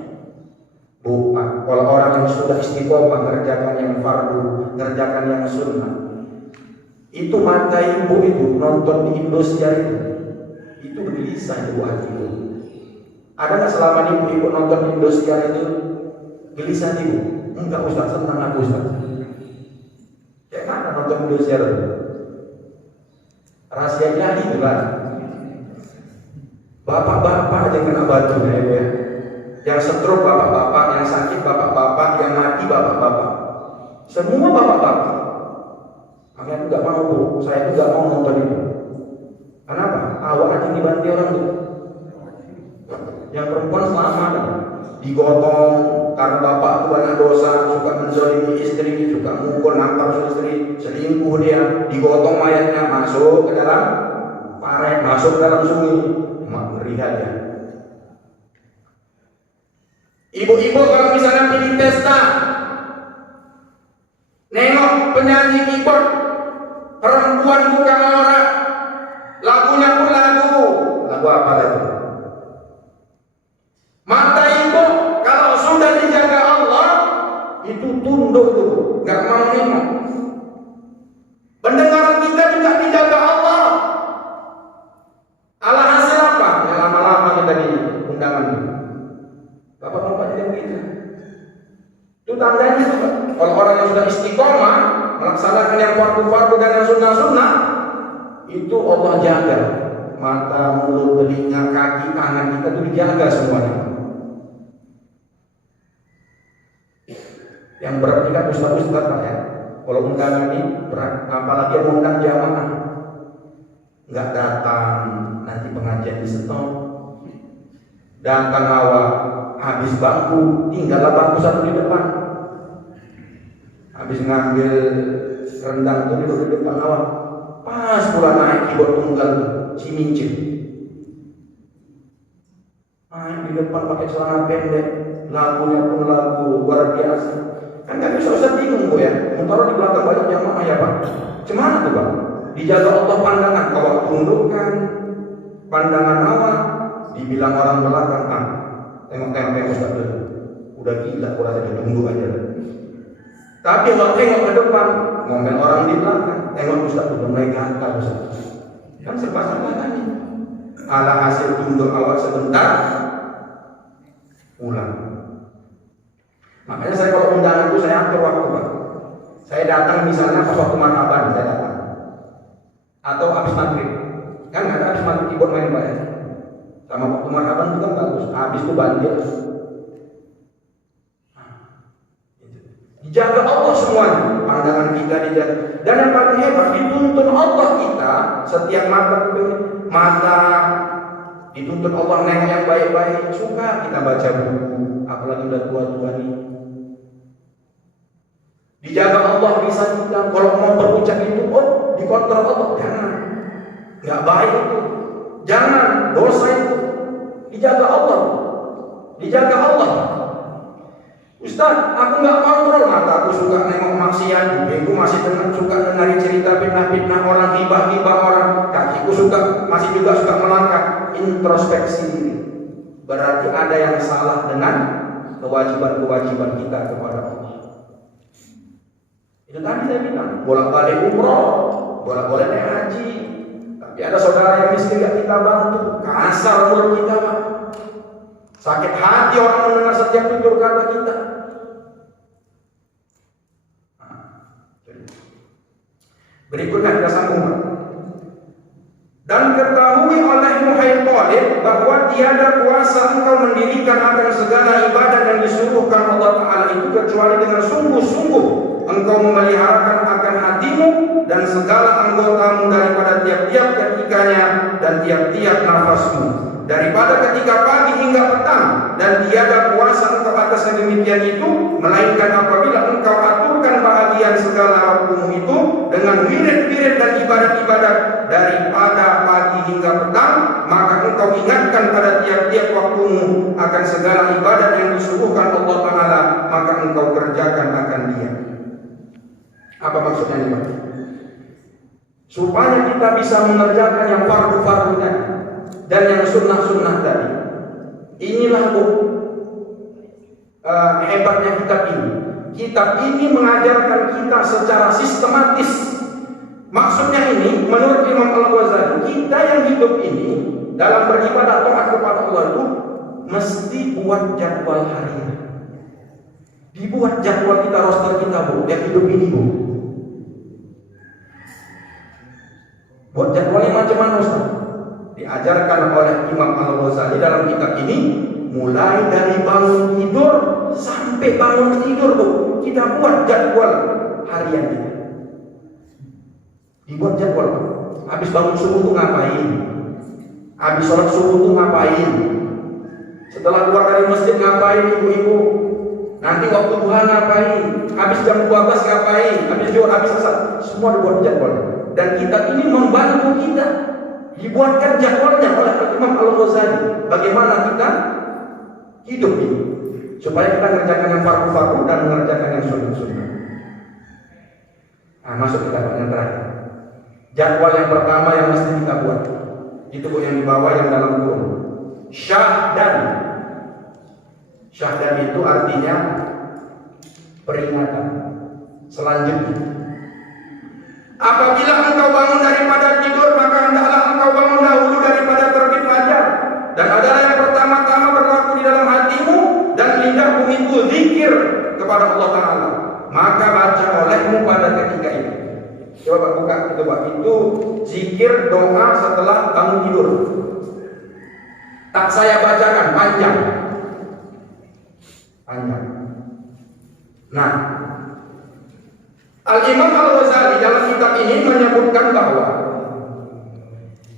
Bukan. Kalau orang yang sudah istiqomah mengerjakan yang fardu, mengerjakan yang sunnah, itu mata ibu itu nonton di Indosiar itu gelisah ibu hati itu. Ada nggak selama ini ibu nonton di Indosiar itu gelisah ibu? Enggak Ustaz, senang aku Ustaz. Kayak mana nonton Indosiar? Rahasia ilahi itu kan. Bapak-bapak aja kena batu ya. Yang stroke bapak-bapak, yang sakit bapak-bapak, yang mati bapak-bapak. Semua bapak-bapak. Makanya aku nggak mau bu, saya itu nggak mau nonton itu. Kenapa? Awak aja dibanti orang tuh. Yang perempuan selamat, digotong karena bapak itu banyak dosa, suka menzalimi istri, suka mukul, nampar istri, selingkuh dia, digotong mayatnya masuk ke dalam paret, masuk ke dalam sungai, ngeri aja. Ibu-ibu kalau misalnya pilih pesta, nengok penyanyi keyboard, perempuan buka aurat, lagunya pun lagu apa lagi? Mata ibu kalau sudah dijaga Allah itu tunduk tuh, nggak mau nengok. Pendengaran kita juga dijaga Allah. Alhasil apa? Ya lama-lama kita di undangan ini. Bapak-bapak tidak begitu. Itu tandanya juga. Kalau orang yang sudah istiqomah melaksanakan yang fardu-fardu dan yang sunnah-sunnah, itu Allah jaga. Mata, mulut, telinga, kaki, tangan kita itu dijaga semuanya. Yang berat ini kan ustaz-ustaz Pak ya. Kalau undangan ini berat, apalagi yang undang jamaah, nggak datang, nanti pengajian di stop. Datang awal, habis bangku, tinggallah bangku satu di depan. Habis ngambil rendang itu duduk di depan awal. Pas pula naik keyboard tunggal si mincin. Naik di depan pakai celana pendek, lagunya pun lagu luar biasa. Kan nggak bisa usah bingung bu ya. Mentara di belakang banyak jamaah ya Pak. Cemana tuh Pak? Dijaga Allah pandangan, awak tundukkan pandangan awak. Dibilang orang belakang, tengok Ustaz dulu. Udah gila, aku rasa dia tunggu aja. Tapi kalau tengok ke depan, ngomel orang di belakang, tengok Ustaz udah mulai gatal Ustaz. Kan serba-serba tadi. Ala hasil tunduk awak sebentar, pulang. Makanya saya kalau undangan itu saya atur waktu Pak. Saya datang misalnya pas waktu marhaban saya datang, atau habis maghrib. Kan nggak ada habis maghrib keyboard main Pak ya. Sama waktu marhaban juga bagus. Habis itu banjir. Dijaga Allah semuanya, pandangan kita dijaga. Dan yang paling hebat dituntun Allah kita setiap mata dituntun Allah nengok yang baik-baik. Suka kita baca buku, apalagi udah tua-tua nih. Dijaga Allah bisa kita kalau mau berucap itu, dikontrol Allah, jangan. Nggak baik itu. Jangan, dosa itu. Dijaga Allah. Dijaga Allah. Ustaz, aku nggak kontrol mata, aku suka nengok maksiat, aku masih suka dengar cerita fitnah-fitnah orang, hibah-hibah orang, kakiku masih juga suka melangkah. Introspeksi diri. Berarti ada yang salah dengan kewajiban-kewajiban kita kepada Allah. Itu tadi saya bilang, bolak-balik umroh, bolak-balik naik haji. Tapi ada saudara yang miskin gak kita bantu, kasar mulut kita Pak. Sakit hati orang mendengar setiap tutur kata kita. Berikutnya kita sambung Pak. Dan ketahui olehmu hai Talib bahwa tiada kuasa engkau mendirikan akan segala ibadah yang disuruhkan Allah Ta'ala itu kecuali dengan sungguh-sungguh engkau memeliharakan akan hatimu dan segala anggotamu daripada tiap-tiap ketikanya dan tiap-tiap nafasmu, daripada ketika pagi hingga petang, dan tiada kuasa engkau atas yang demikian itu melainkan apabila engkau aturkan bahagian segala waktumu itu dengan wirid-wirid dan ibadat-ibadat daripada pagi hingga petang, maka engkau engkau ingatkan pada tiap-tiap waktumu akan segala ibadat yang disuguhkan Allah Ta'ala, maka engkau kerjakan akan Dia. Apa maksudnya ini, Pak? Supaya kita bisa mengerjakan yang fardu-fardu tadi dan yang sunnah-sunnah tadi. Inilah hebatnya kitab ini. Kitab ini mengajarkan kita secara sistematis. Maksudnya ini, menurut Imam Al-Ghazali, kita yang hidup ini dalam beribadah taat kepada Allah itu mesti buat jadwal harian. Dibuat jadwal kita, roster kita, Bu, yang hidup ini, Bu. Buat jadwalnya macam mana, Ustaz? Diajarkan oleh Imam Al-Ghazali dalam kitab ini, mulai dari bangun tidur sampai bangun tidur, Bu. Kita buat jadwal harian kita. Dibuat jadwal. Habis bangun subuh tuh ngapain? Habis sholat subuh tuh ngapain? Setelah keluar dari masjid ngapain, ibu-ibu? Nanti waktu duha ngapain? Habis jam 12 ngapain? Habis zuhur, habis asar. Semua dibuat jadwal. Dan kitab ini membantu kita. Dibuatkan jadwalnya oleh Imam Al-Ghazali. Bagaimana kita hidup ini, supaya kita mengerjakan yang fardu-fardu dan mengerjakan yang sunnah-sunnah. Nah, masuk kita yang terakhir. Jadwal yang pertama yang mesti kita buat itu yang di bawah yang dalam kurung. Syahdan. Syahdan itu artinya peringatan. Selanjutnya, apabila engkau bangun daripada tidur, maka hendaklah engkau bangun dahulu daripada terbit fajar. Dan adalah yang pertama-tama berlaku di dalam hatimu dan lidahmu itu zikir kepada Allah Ta'ala. Maka baca olehmu pada ketika itu. Coba buka itu, Pak. Itu zikir doa setelah bangun tidur. Tak saya bacakan, panjang. Panjang. Nah, Al-Imam Al-Ghazali dalam kitab ini menyebutkan bahwa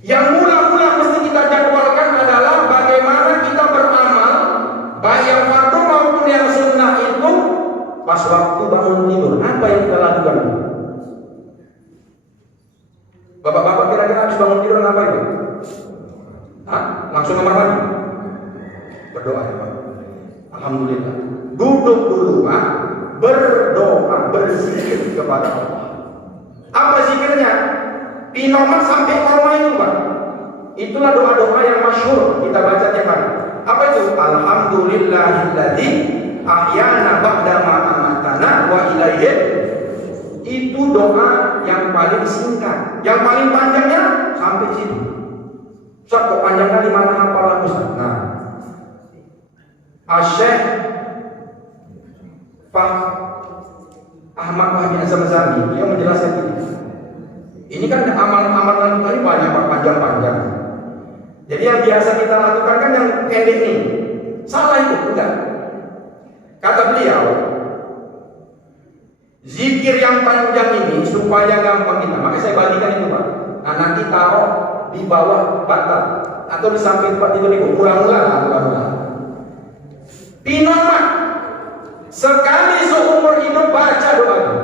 yang mula-mula mesti kita jadwalkan adalah bagaimana kita beramal, baik yang fardu maupun yang sunnah itu pas waktu bangun tidur. Apa yang kita lakukan? Bapak-bapak kira-kira habis bangun tidur ngapain? Hah? Langsung kamar mandi? Berdoa ya, Pak. Alhamdulillah. Duduk dulu, Pak. Berdoa, berzikir kepada Allah. Apa zikirnya? Pinomat sampai koma itu, Pak. Itulah doa-doa yang masyhur kita baca tiap hari. Apa itu? Alhamdulillahilladzi ahyana ba'da ma amatana wa ilaihi. Itu doa yang paling singkat. Yang paling panjangnya sampai situ. Ustaz, kok panjangnya di mana hafal Ustaz? Nah, Syekh Ahmad Wahid Azam-Zami dia menjelaskan ini kan amalan-amalan tadi banyak, Pak, panjang-panjang. Jadi yang biasa kita lakukan kan yang pendek ini. Salah itu, enggak. Kata beliau, zikir yang panjang ini supaya gampang kita. Maka saya bagikan itu, Pak. Nah, nanti taruh di bawah bantal atau di samping tempat tidur ibu. Mula-mula. Pinomat sekali seumur hidup baca doa itu.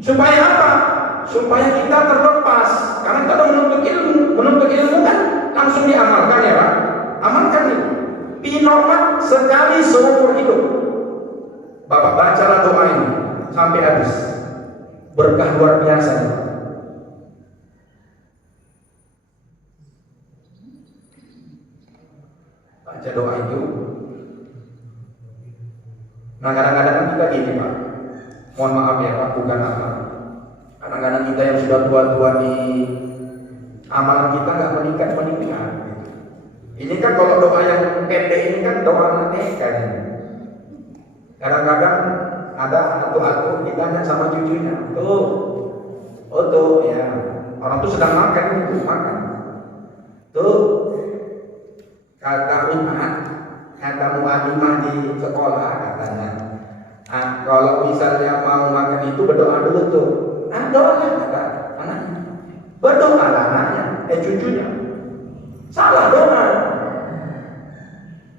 Supaya apa? Supaya kita terlepas. Karena kita menuntut ilmu kan langsung diamalkan ya, Pak. Amalkan itu. Pinomat sekali seumur hidup. Bapak bacalah doa ini sampai habis. Berkah luar biasa. Baca doa itu. Nah, kadang-kadang kita gini, Pak. Mohon maaf ya, Pak, bukan apa. Kadang-kadang kita yang sudah tua-tua di amalan kita nggak meningkat. Ini kan kalau doa yang pendek ini kan doa TK kan. Kadang-kadang ada atu-atu ditanya sama cucunya, tuh ya, orang tuh sedang makan. Tuh, kata Umat, kata mu'alimah di sekolah katanya, kalau misalnya mau makan itu berdoa dulu tuh. Doa kata anaknya, berdoa anaknya, cucunya. Salah doa.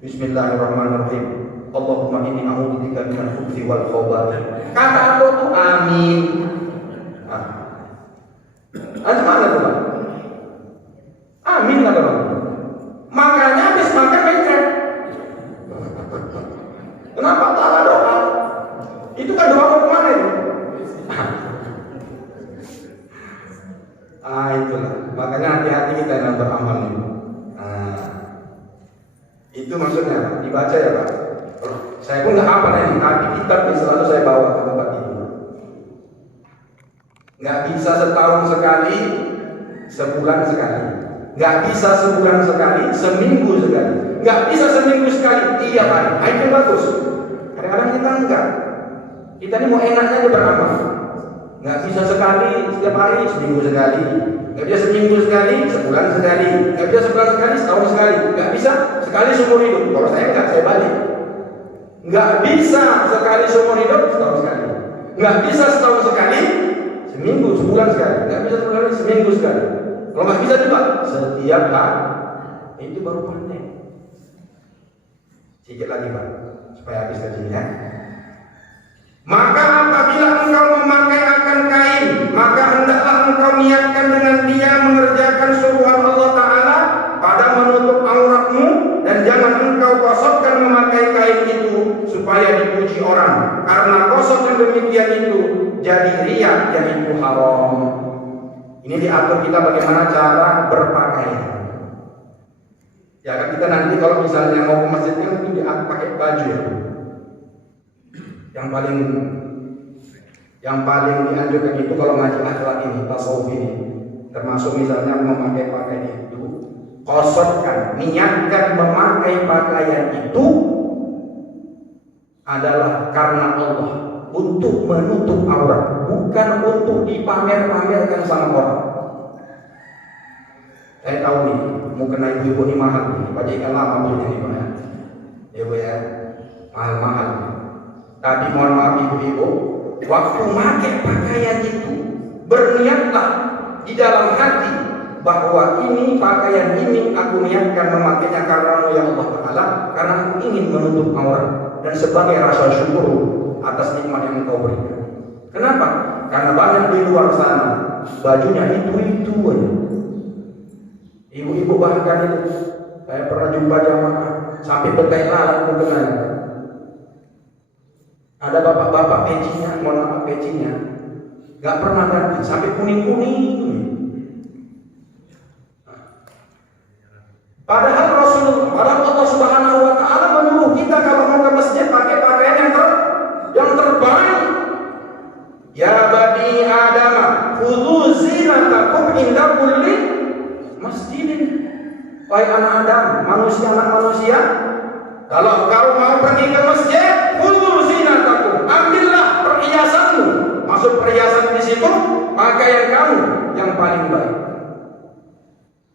Bismillahirrahmanirrahim. Allahumma inni a'udzubika minal khubuthi wal khabathith. Kata aku tuh amin. Mana tuh? Amin kata aku. Itulah. Makanya hati-hati kita dalam beramal ini. Itu maksudnya dibaca ya Pak. Saya pun nggak hafal ini, tapi kitab ini selalu saya bawa ke tempat itu. Nggak bisa setahun sekali, sebulan sekali. Nggak bisa sebulan sekali, seminggu sekali. Nggak bisa seminggu sekali, tiap hari. Itu bagus. Kadang-kadang kita enggak. Kita ini mau enaknya aja beramal. Nggak bisa sekali, setiap hari, seminggu sekali. Nggak bisa seminggu sekali, sebulan sekali. Nggak bisa sebulan sekali, setahun sekali. Nggak bisa sekali seumur hidup. Kalau saya enggak, saya balik. Nggak bisa sekali seumur hidup, setahun sekali. Nggak bisa setahun sekali, seminggu, sebulan sekali. Nggak bisa sebulan, seminggu sekali. Kalau nggak bisa juga, setiap hari. Itu baru pandai. Sedikit lagi Pak, supaya habis kajinya. Maka apabila engkau memakai akan kain, maka hendaklah engkau niatkan dengan dia mengerjakan suruhan Allah Ta'ala pada menutup auratmu, dan jangan engkau kosotkan memakai kain itu supaya dipuji orang, karena kosot yang demikian itu jadi riya, yaitu haram. Ini diatur kita bagaimana cara berpakaian. Ya kan kita nanti kalau misalnya mau ke masjid kan mungkin pakai baju ya. Yang paling dianjurkan itu kalau ngaji akhlak ini, tasawuf ini, termasuk misalnya memakai pakaian itu, kosotkan, niatkan memakai pakaian itu adalah karena Allah, untuk menutup aurat, bukan untuk dipamer-pamerkan sama orang. Saya tahu nih, mau kena ibu-ibu ini mahal nih, pakai lama belinya nih Pak ya Bu ya, mahal-mahal. Tapi mohon maaf ibu-ibu, waktu pakai pakaian itu berniatlah di dalam hati bahwa ini pakaian ini aku niatkan memakainya karena ya Allah Ta'ala, karena aku ingin menutup aurat dan sebagai rasa syukur atas nikmat yang engkau berikan. Kenapa? Karena banyak di luar sana bajunya itu aja. Ibu-ibu bahkan itu saya pernah jumpa jamaah sampai bekai lalat mukena. Ada bapak-bapak pecinya, mohon maaf pecinya, nggak pernah ganti sampai kuning-kuning. Padahal Allah Subhanahu Wa Taala menyuruh kita kalau mau ke masjid pakai pakaian yang terbaik. Ya bani Adam, khudhu zinatakum inda kulli masjidin. Wahai anak Adam, anak manusia, kalau kau mau pergi ke masjid, khudhu zinatakum, ambillah perhiasanmu. Maksud perhiasan di situ pakaian kamu yang paling baik.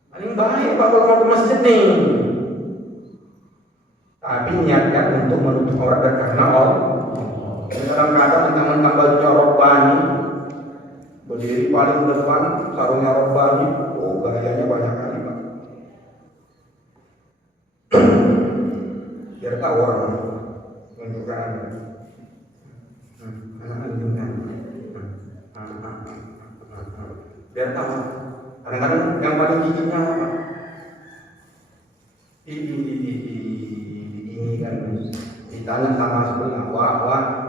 Paling baik Pak kalau mau ke masjid nih. Tapi niatkan untuk menutup aurat karena Allah. Kadang-kadang mentang-mentang bajunya robbani, berdiri paling depan, sarungnya robbani, gayanya banyak kali Pak. Biar tahu orang menunjukkan biar tahu. Kadang-kadang yang paling giginya apa? Ini kan ditanya sama sebelah, wah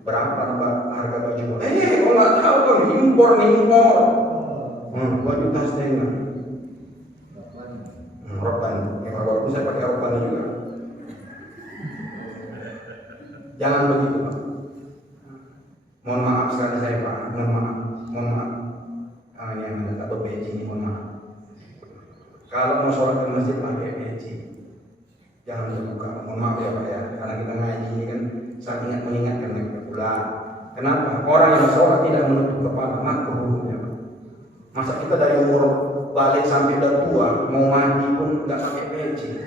berapa Mbak harga baju? Kok nggak tahu kan impor. Baju tas tengah. Roban, kalau bisa pakai roban juga. Jangan begitu Pak. Mohon maaf sekali saya Pak, mohon maaf. Ini yang tak berpeci ini, mohon maaf. Kalau mau sholat di masjid pakai peci, jangan dibuka. Mohon maaf ya Pak ya, karena kita ngaji ini kan sangat mengingatkan kita pula. Kenapa? Orang yang sholat tidak menutup kepala makruh ya Pak. Masa kita dari umur balik sampai udah tua mau mandi pun nggak pakai peci?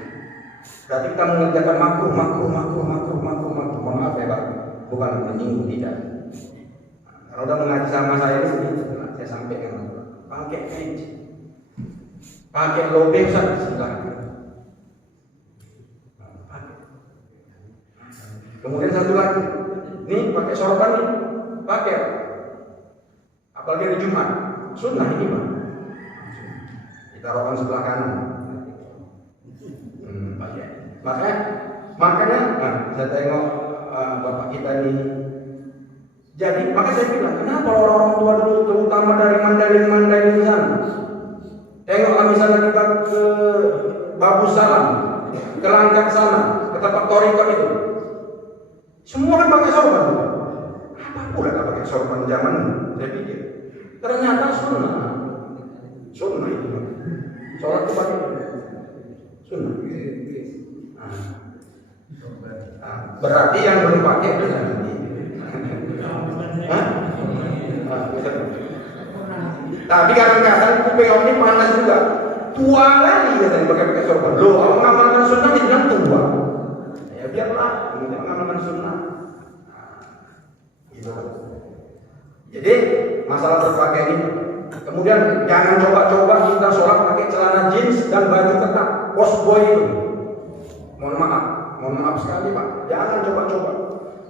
Berarti kita mengerjakan makruh. Mohon maaf ya Pak, bukan menyinggung tidak. Kalau udah mengaji sama saya itu, saya sampaikan pakai peci, pakai lobeng saja silahkan. Kemudian satu lagi, nih pakai sorban nih, pakai. Apalagi hari Jumat, sunnah ini Pak. Kita taruhkan sebelah kanan. Makanya, saya tengok bapak kita nih Jadi makanya saya bilang, kenapa orang-orang tua dulu, terutama dari Mandailing sana, tengoklah misalnya kita ke Babu Salam, ke Langkat sana, ke tempat Torikot itu, semua kan pakai sorban. Apa pula gak pakai sorban zaman ini? Saya pikir ternyata sunnah itu, sholat itu pakai sunnah. Berarti yang belum pakai itu nanti. Tapi kadang-kadang kuping om ini panas juga. Tua lagi katanya pakai sorban. Loh, kalau mengamalkan sunnah dibilang tua. Ya biarlah, kita mengamalkan sunnah. Gitu. Jadi masalah berpakaian ini. Kemudian jangan coba-coba kita sholat pakai celana jeans dan baju ketat, postboy itu. Mohon maaf sekali Pak. Jangan coba-coba.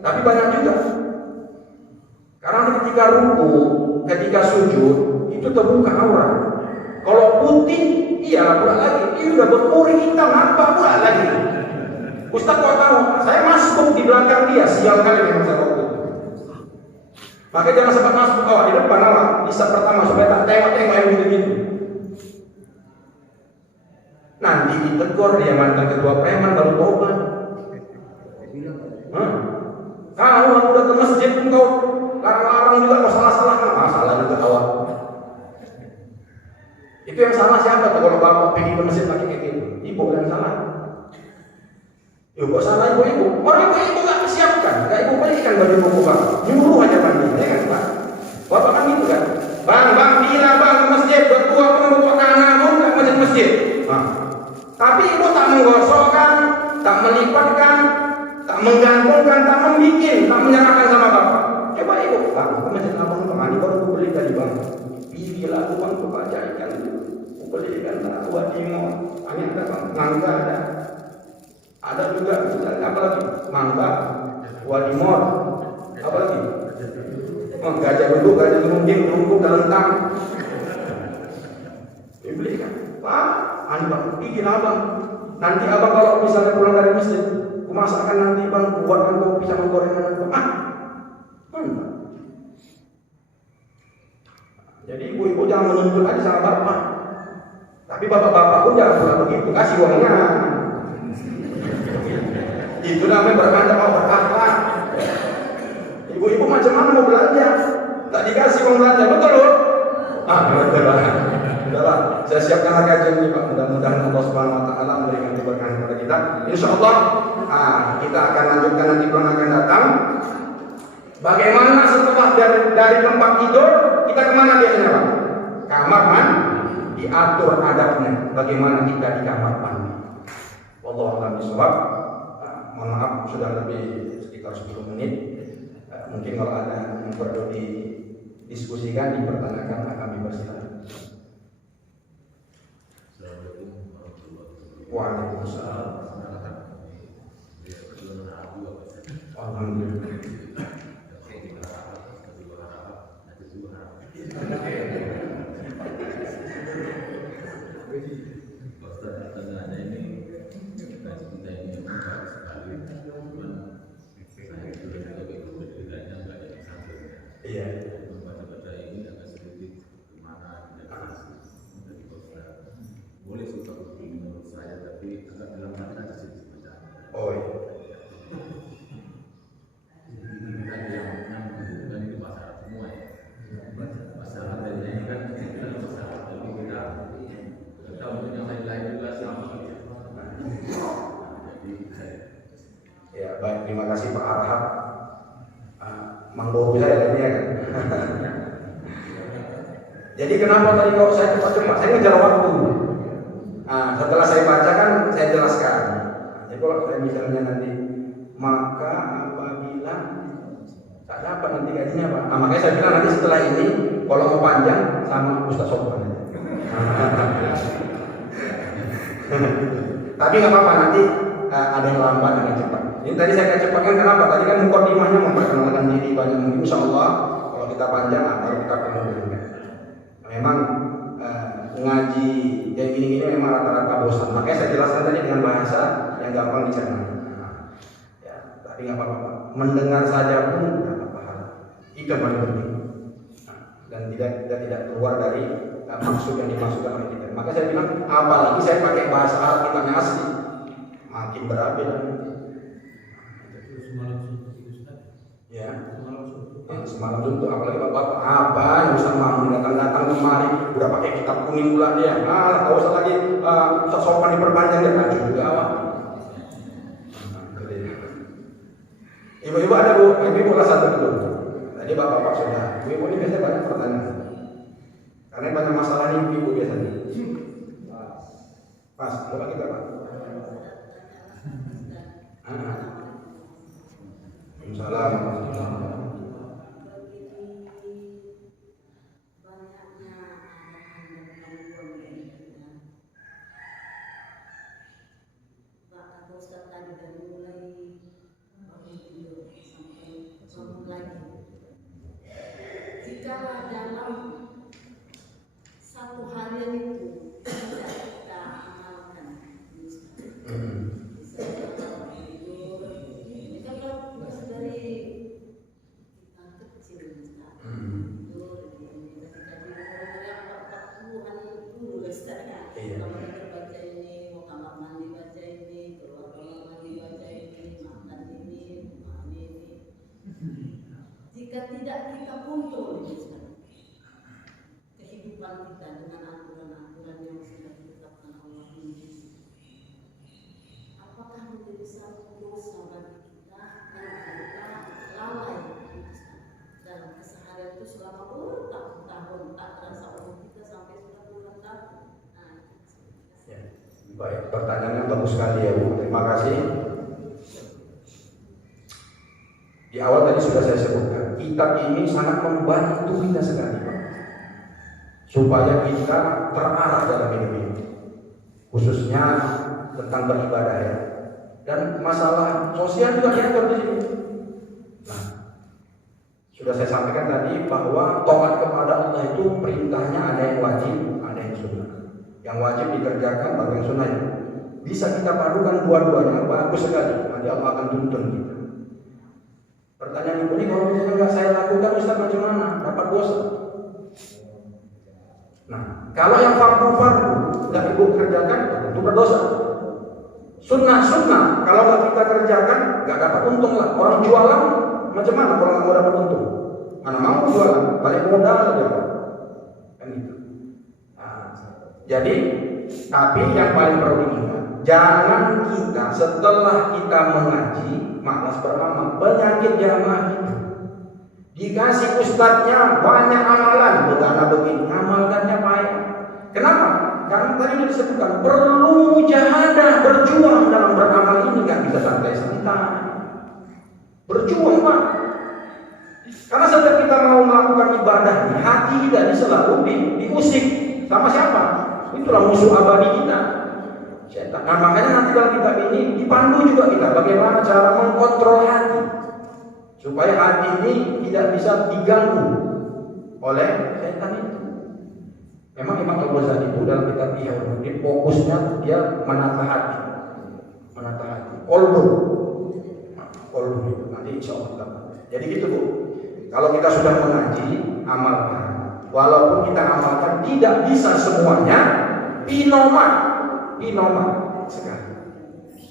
Tapi banyak juga. Karena ketika ruku, ketika sujud itu terbuka aurat. Kalau putih, iya pula lagi. Ini udah berpuri hitam, apa pula lagi? Ustaz kok tahu? Saya masuk di belakang dia, sial kali memang saya waktu itu. Makanya jangan sempat masuk di depan awak. Bisa pertama supaya tak tengok-tengok yang gitu-gitu. Nanti ditegur dia mantan ketua preman baru tobat. Kalau aku udah ke masjid engkau larang-larang juga kau salah-salah kan? Salah juga awak. Itu yang salah siapa tuh kalau bapak pergi ke masjid pakai kayak gitu? Ibu yang salah. Ya kok salah ibu-ibu? Orang ibu gak disiapkan, gak ibu belikan baju koko bapak, nyuruh aja mandi, ya kan Pak? Bapak kan gitu kan? Bang, bila bang ke masjid, berdua pun bawa kanan gak masjid. Tapi ibu tak menggosokkan, tak melipatkan, tak menggantungkan, tak membikin, tak menyerahkan sama bapak. Coba ibu, bang, ke masjid abang kemana baru aku beli tadi bang? Bila aku bang aku baca ikan, aku belikan tak buat timur, hanya ada bang, mangga ada. Ada juga apa lagi? Mangga, wadimor, apa lagi? Gajah dulu, gajah gerumbing, dan lentang. Dibelikan. Pak, bang, bikin abang. Nanti abang kalau misalnya pulang dari masjid, aku masakkan nanti bang, buatkan kopi sama gorengan abang. Jadi ibu-ibu jangan menuntut aja sama bapak. Tapi bapak-bapak pun jangan pula begitu, kasih uangnya. Itu namanya berkata mau berakhlak. Ibu-ibu macam mana mau belanja? Tak dikasih uang belanja, betul loh? Betul lah. Udahlah, saya siapkan harga ini Pak. Mudah-mudahan Allah Subhanahu Wa Taala memberikan keberkahan kepada kita. Insya Allah, kita akan lanjutkan nanti bulan akan datang. Bagaimana setelah dari tempat tidur kita kemana biasanya Pak? Kamar mandi. Diatur adabnya. Bagaimana kita di kamar mandi? Wallahu a'lam bishawab. Mohon maaf sudah lebih sekitar 10 menit. Mungkin kalau ada yang perlu didiskusikan, dipertanyakan, kami bersilakan. Waalaikumsalam. Alhamdulillah. Baik, terima kasih Pak Arhab. Mengguru saya ini ya kan. Jadi kenapa tadi kalau saya cepat-cepat, saya ngejar waktu. Setelah saya baca kan saya jelaskan. Jadi kalau saya misalnya nanti maka apabila tak dapat nanti gajinya Pak. Makanya saya bilang nanti setelah ini kalau mau panjang sama Ustaz Sofwan. Tapi nggak apa-apa nanti ada yang lambat ada yang cepat. Ini tadi saya cepatkan kenapa? Tadi kan mukadimahnya memperkenalkan diri banyak mungkin. Insya Allah kalau kita panjang baru kita penuh. Memang ngaji yang gini-gini memang rata-rata bosan. Makanya saya jelaskan tadi dengan bahasa yang gampang dicerna. Ya, tapi nggak apa-apa. Mendengar saja pun nggak apa-apa. Itu yang paling penting. Dan tidak keluar dari maksud yang dimaksudkan oleh kita. Maka saya bilang, apalagi saya pakai bahasa Arab kitabnya asli, makin berabe. Ya, semalam suntuk, apalagi bapak apa yang Ustaz Mahmud datang kemari udah pakai kitab kuning pula dia. Gak usah lagi Ustaz sopan diperpanjang dia kan juga awak. Ibu-ibu ada bu, ibu kelas 1 dulu. Tadi bapak sudah. Ibu ini biasanya banyak pertanyaan. Karena banyak masalah nih ibu biasanya. Pas, coba kita pak. Assalamualaikum. Jika dalam satu harian itu tidak kita amalkan, ini kan masih dari kita kecil, kita tidur, kita yang 40-an dulu, Ustaz. Kalau kita baca ini, mau kamar mandi baca ini, keluar kamar mandi baca ini, makan ini. Jika tidak kita kontrol kehidupan kita dengan aturan-aturan yang sudah ditetapkan Allah ini, apakah menjadi satu dosa bagi kita yang kita lalai dalam keseharian itu selama bertahun-tahun, tak terasa umur kita sampai sudah puluhan tahun. Ya. Baik, pertanyaan yang bagus sekali ya Bu. Terima kasih. Di awal tadi sudah saya sebutkan, kitab ini sangat membantu kita sekali Pak, supaya kita terarah dalam hidup ini, khususnya tentang beribadah ya. Dan masalah sosial juga diatur di sini. Nah, sudah saya sampaikan tadi bahwa taat kepada Allah itu perintahnya ada yang wajib, ada yang sunnah. Yang wajib dikerjakan, baru yang sunnah ya. Bisa kita padukan dua-duanya, bagus sekali. Nanti Allah akan tuntun kita. Pertanyaan ibu ini, kalau misalnya nggak saya lakukan, Ustaz macam mana? Dapat dosa. Nah, kalau yang fardu nggak ibu kerjakan, itu berdosa. Sunnah, kalau nggak kita kerjakan, nggak dapat untung lah. Orang jualan, macam mana kalau nggak mau dapat untung? Mana mau jualan, balik modal aja, kan gitu. Nah, jadi, tapi yang paling perlu diingat, jangan kita setelah kita mengaji malas beramal. Penyakit jamaah itu dikasih ustadznya banyak amalan, begana begini, amalkannya baik. Kenapa? Karena tadi disebutkan perlu mujahadah, berjuang dalam beramal ini, nggak bisa santai-santai. Berjuang Pak. Karena setiap kita mau melakukan ibadah, hati kita ini selalu diusik sama siapa? Itulah musuh abadi kita. Nah, makanya nanti dalam kitab ini dipandu juga kita bagaimana cara mengkontrol hati supaya hati ini tidak bisa diganggu oleh setan itu. Memang Imam Al-Ghazali itu dalam kitab Ihya Ulumuddin fokusnya dia menata hati, kolbu itu nanti insya Allah. Jadi gitu Bu. Kalau kita sudah mengaji, amalkan. Walaupun kita amalkan tidak bisa semuanya, pinomat sekali.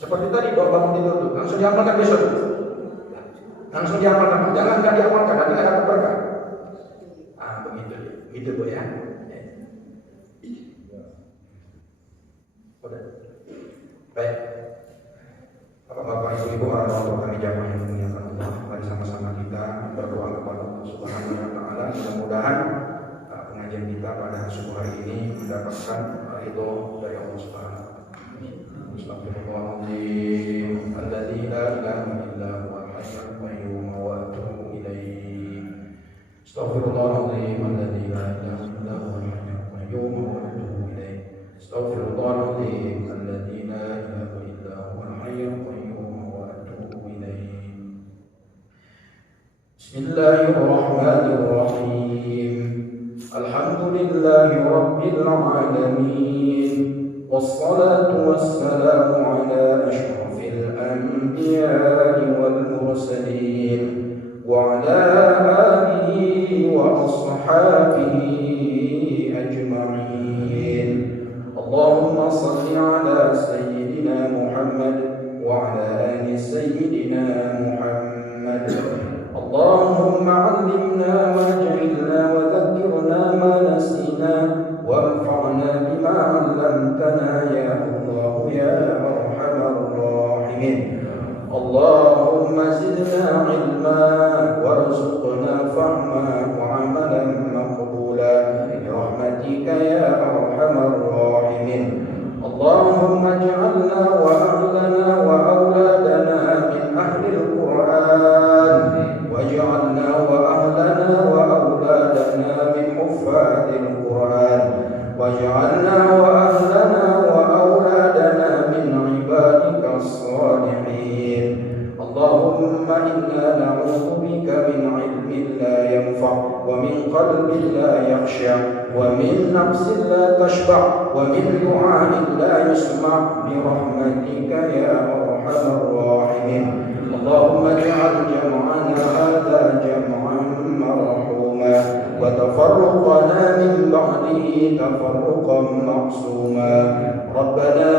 Seperti tadi doa bangun tidur itu langsung diamalkan besok. Langsung diamalkan, jangan nggak diamalkan, nanti nggak dapat berkah. Begitu Bu ya. Udah. Baik. Bapak-bapak, ibu-ibu, orang-orang kami jamaah yang dimuliakan Allah, mari sama-sama kita berdoa kepada Allah Subhanahu wa taala. Mudah-mudahan pengajian kita pada subuh hari ini mendapatkan ridho dari Allah Subhanahu wa taala. Astagfirullahaladzim alladzi la ilaha illa huwal hayyul qayyum wa atubu ilaih. Astagfirullahaladzim alladzi la ilaha illa huwal hayyul qayyum wa atubu ilaih. Astagfirullahaladzim alladzi la ilaha illa huwal hayyul qayyum wa atubu ilaih. Bismillahirrahmanirrahim. Alhamdulillahi rabbil alamin. والصلاة والسلام على أشرف الأنبياء والمرسلين وعلى آله وأصحابه أجمعين. اللهم صل على سيدنا محمد وعلى آل سيدنا محمد. اللهم علمنا ما جهلنا وذكرنا ما نسينا وانفعنا بما علمتنا يا الله يا أرحم الراحمين. اللهم زدنا علما وارزقنا فهما وعملا مقبولا برحمتك يا أرحم الراحمين. اللهم اجعلنا وأهلنا وأولادنا من أهل القرآن، واجعلنا وأهلنا وأولادنا من حفاظ القرآن، واجعلنا وأهلنا وأولادنا من عبادك الصالحين. اللهم إنا نعوذ بك من علم لا ينفع ومن قلب لا يخشع ومن نفس لا تشبع ومن دعاء لا يسمع برحمتك يا أرحم الراحمين. اللهم اجعل جمعنا هذا جمعا مرحوما وتفرقنا من بعده تفرقا معصوما. ربنا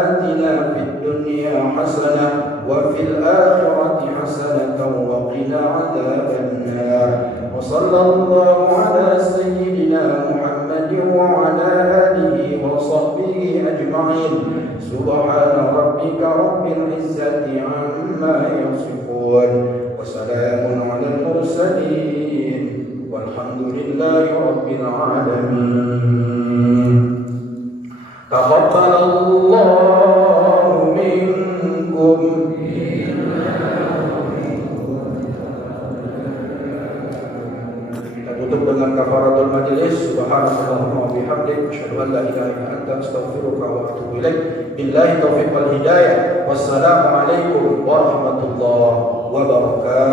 آتنا في الدنيا حسنة وفي الآخرة حسنة وقنا عذاب النار. وصلى الله على سيدنا محمد وعلى آله وصحبه أجمعين. سبحان ربك رب العزة عما يصفون وسلام على المرسلين والحمد لله رب العالمين. تقبل الله منكم. Kita tutup dengan kafaratul majelis. Subhanallahumma wa bihamdik, asyhadu an la ilaha illa anta, astaghfiruka wa atubu ilaik. Billahi taufiq wal hidayah. Wassalamu alaikum warahmatullahi wabarakatuh.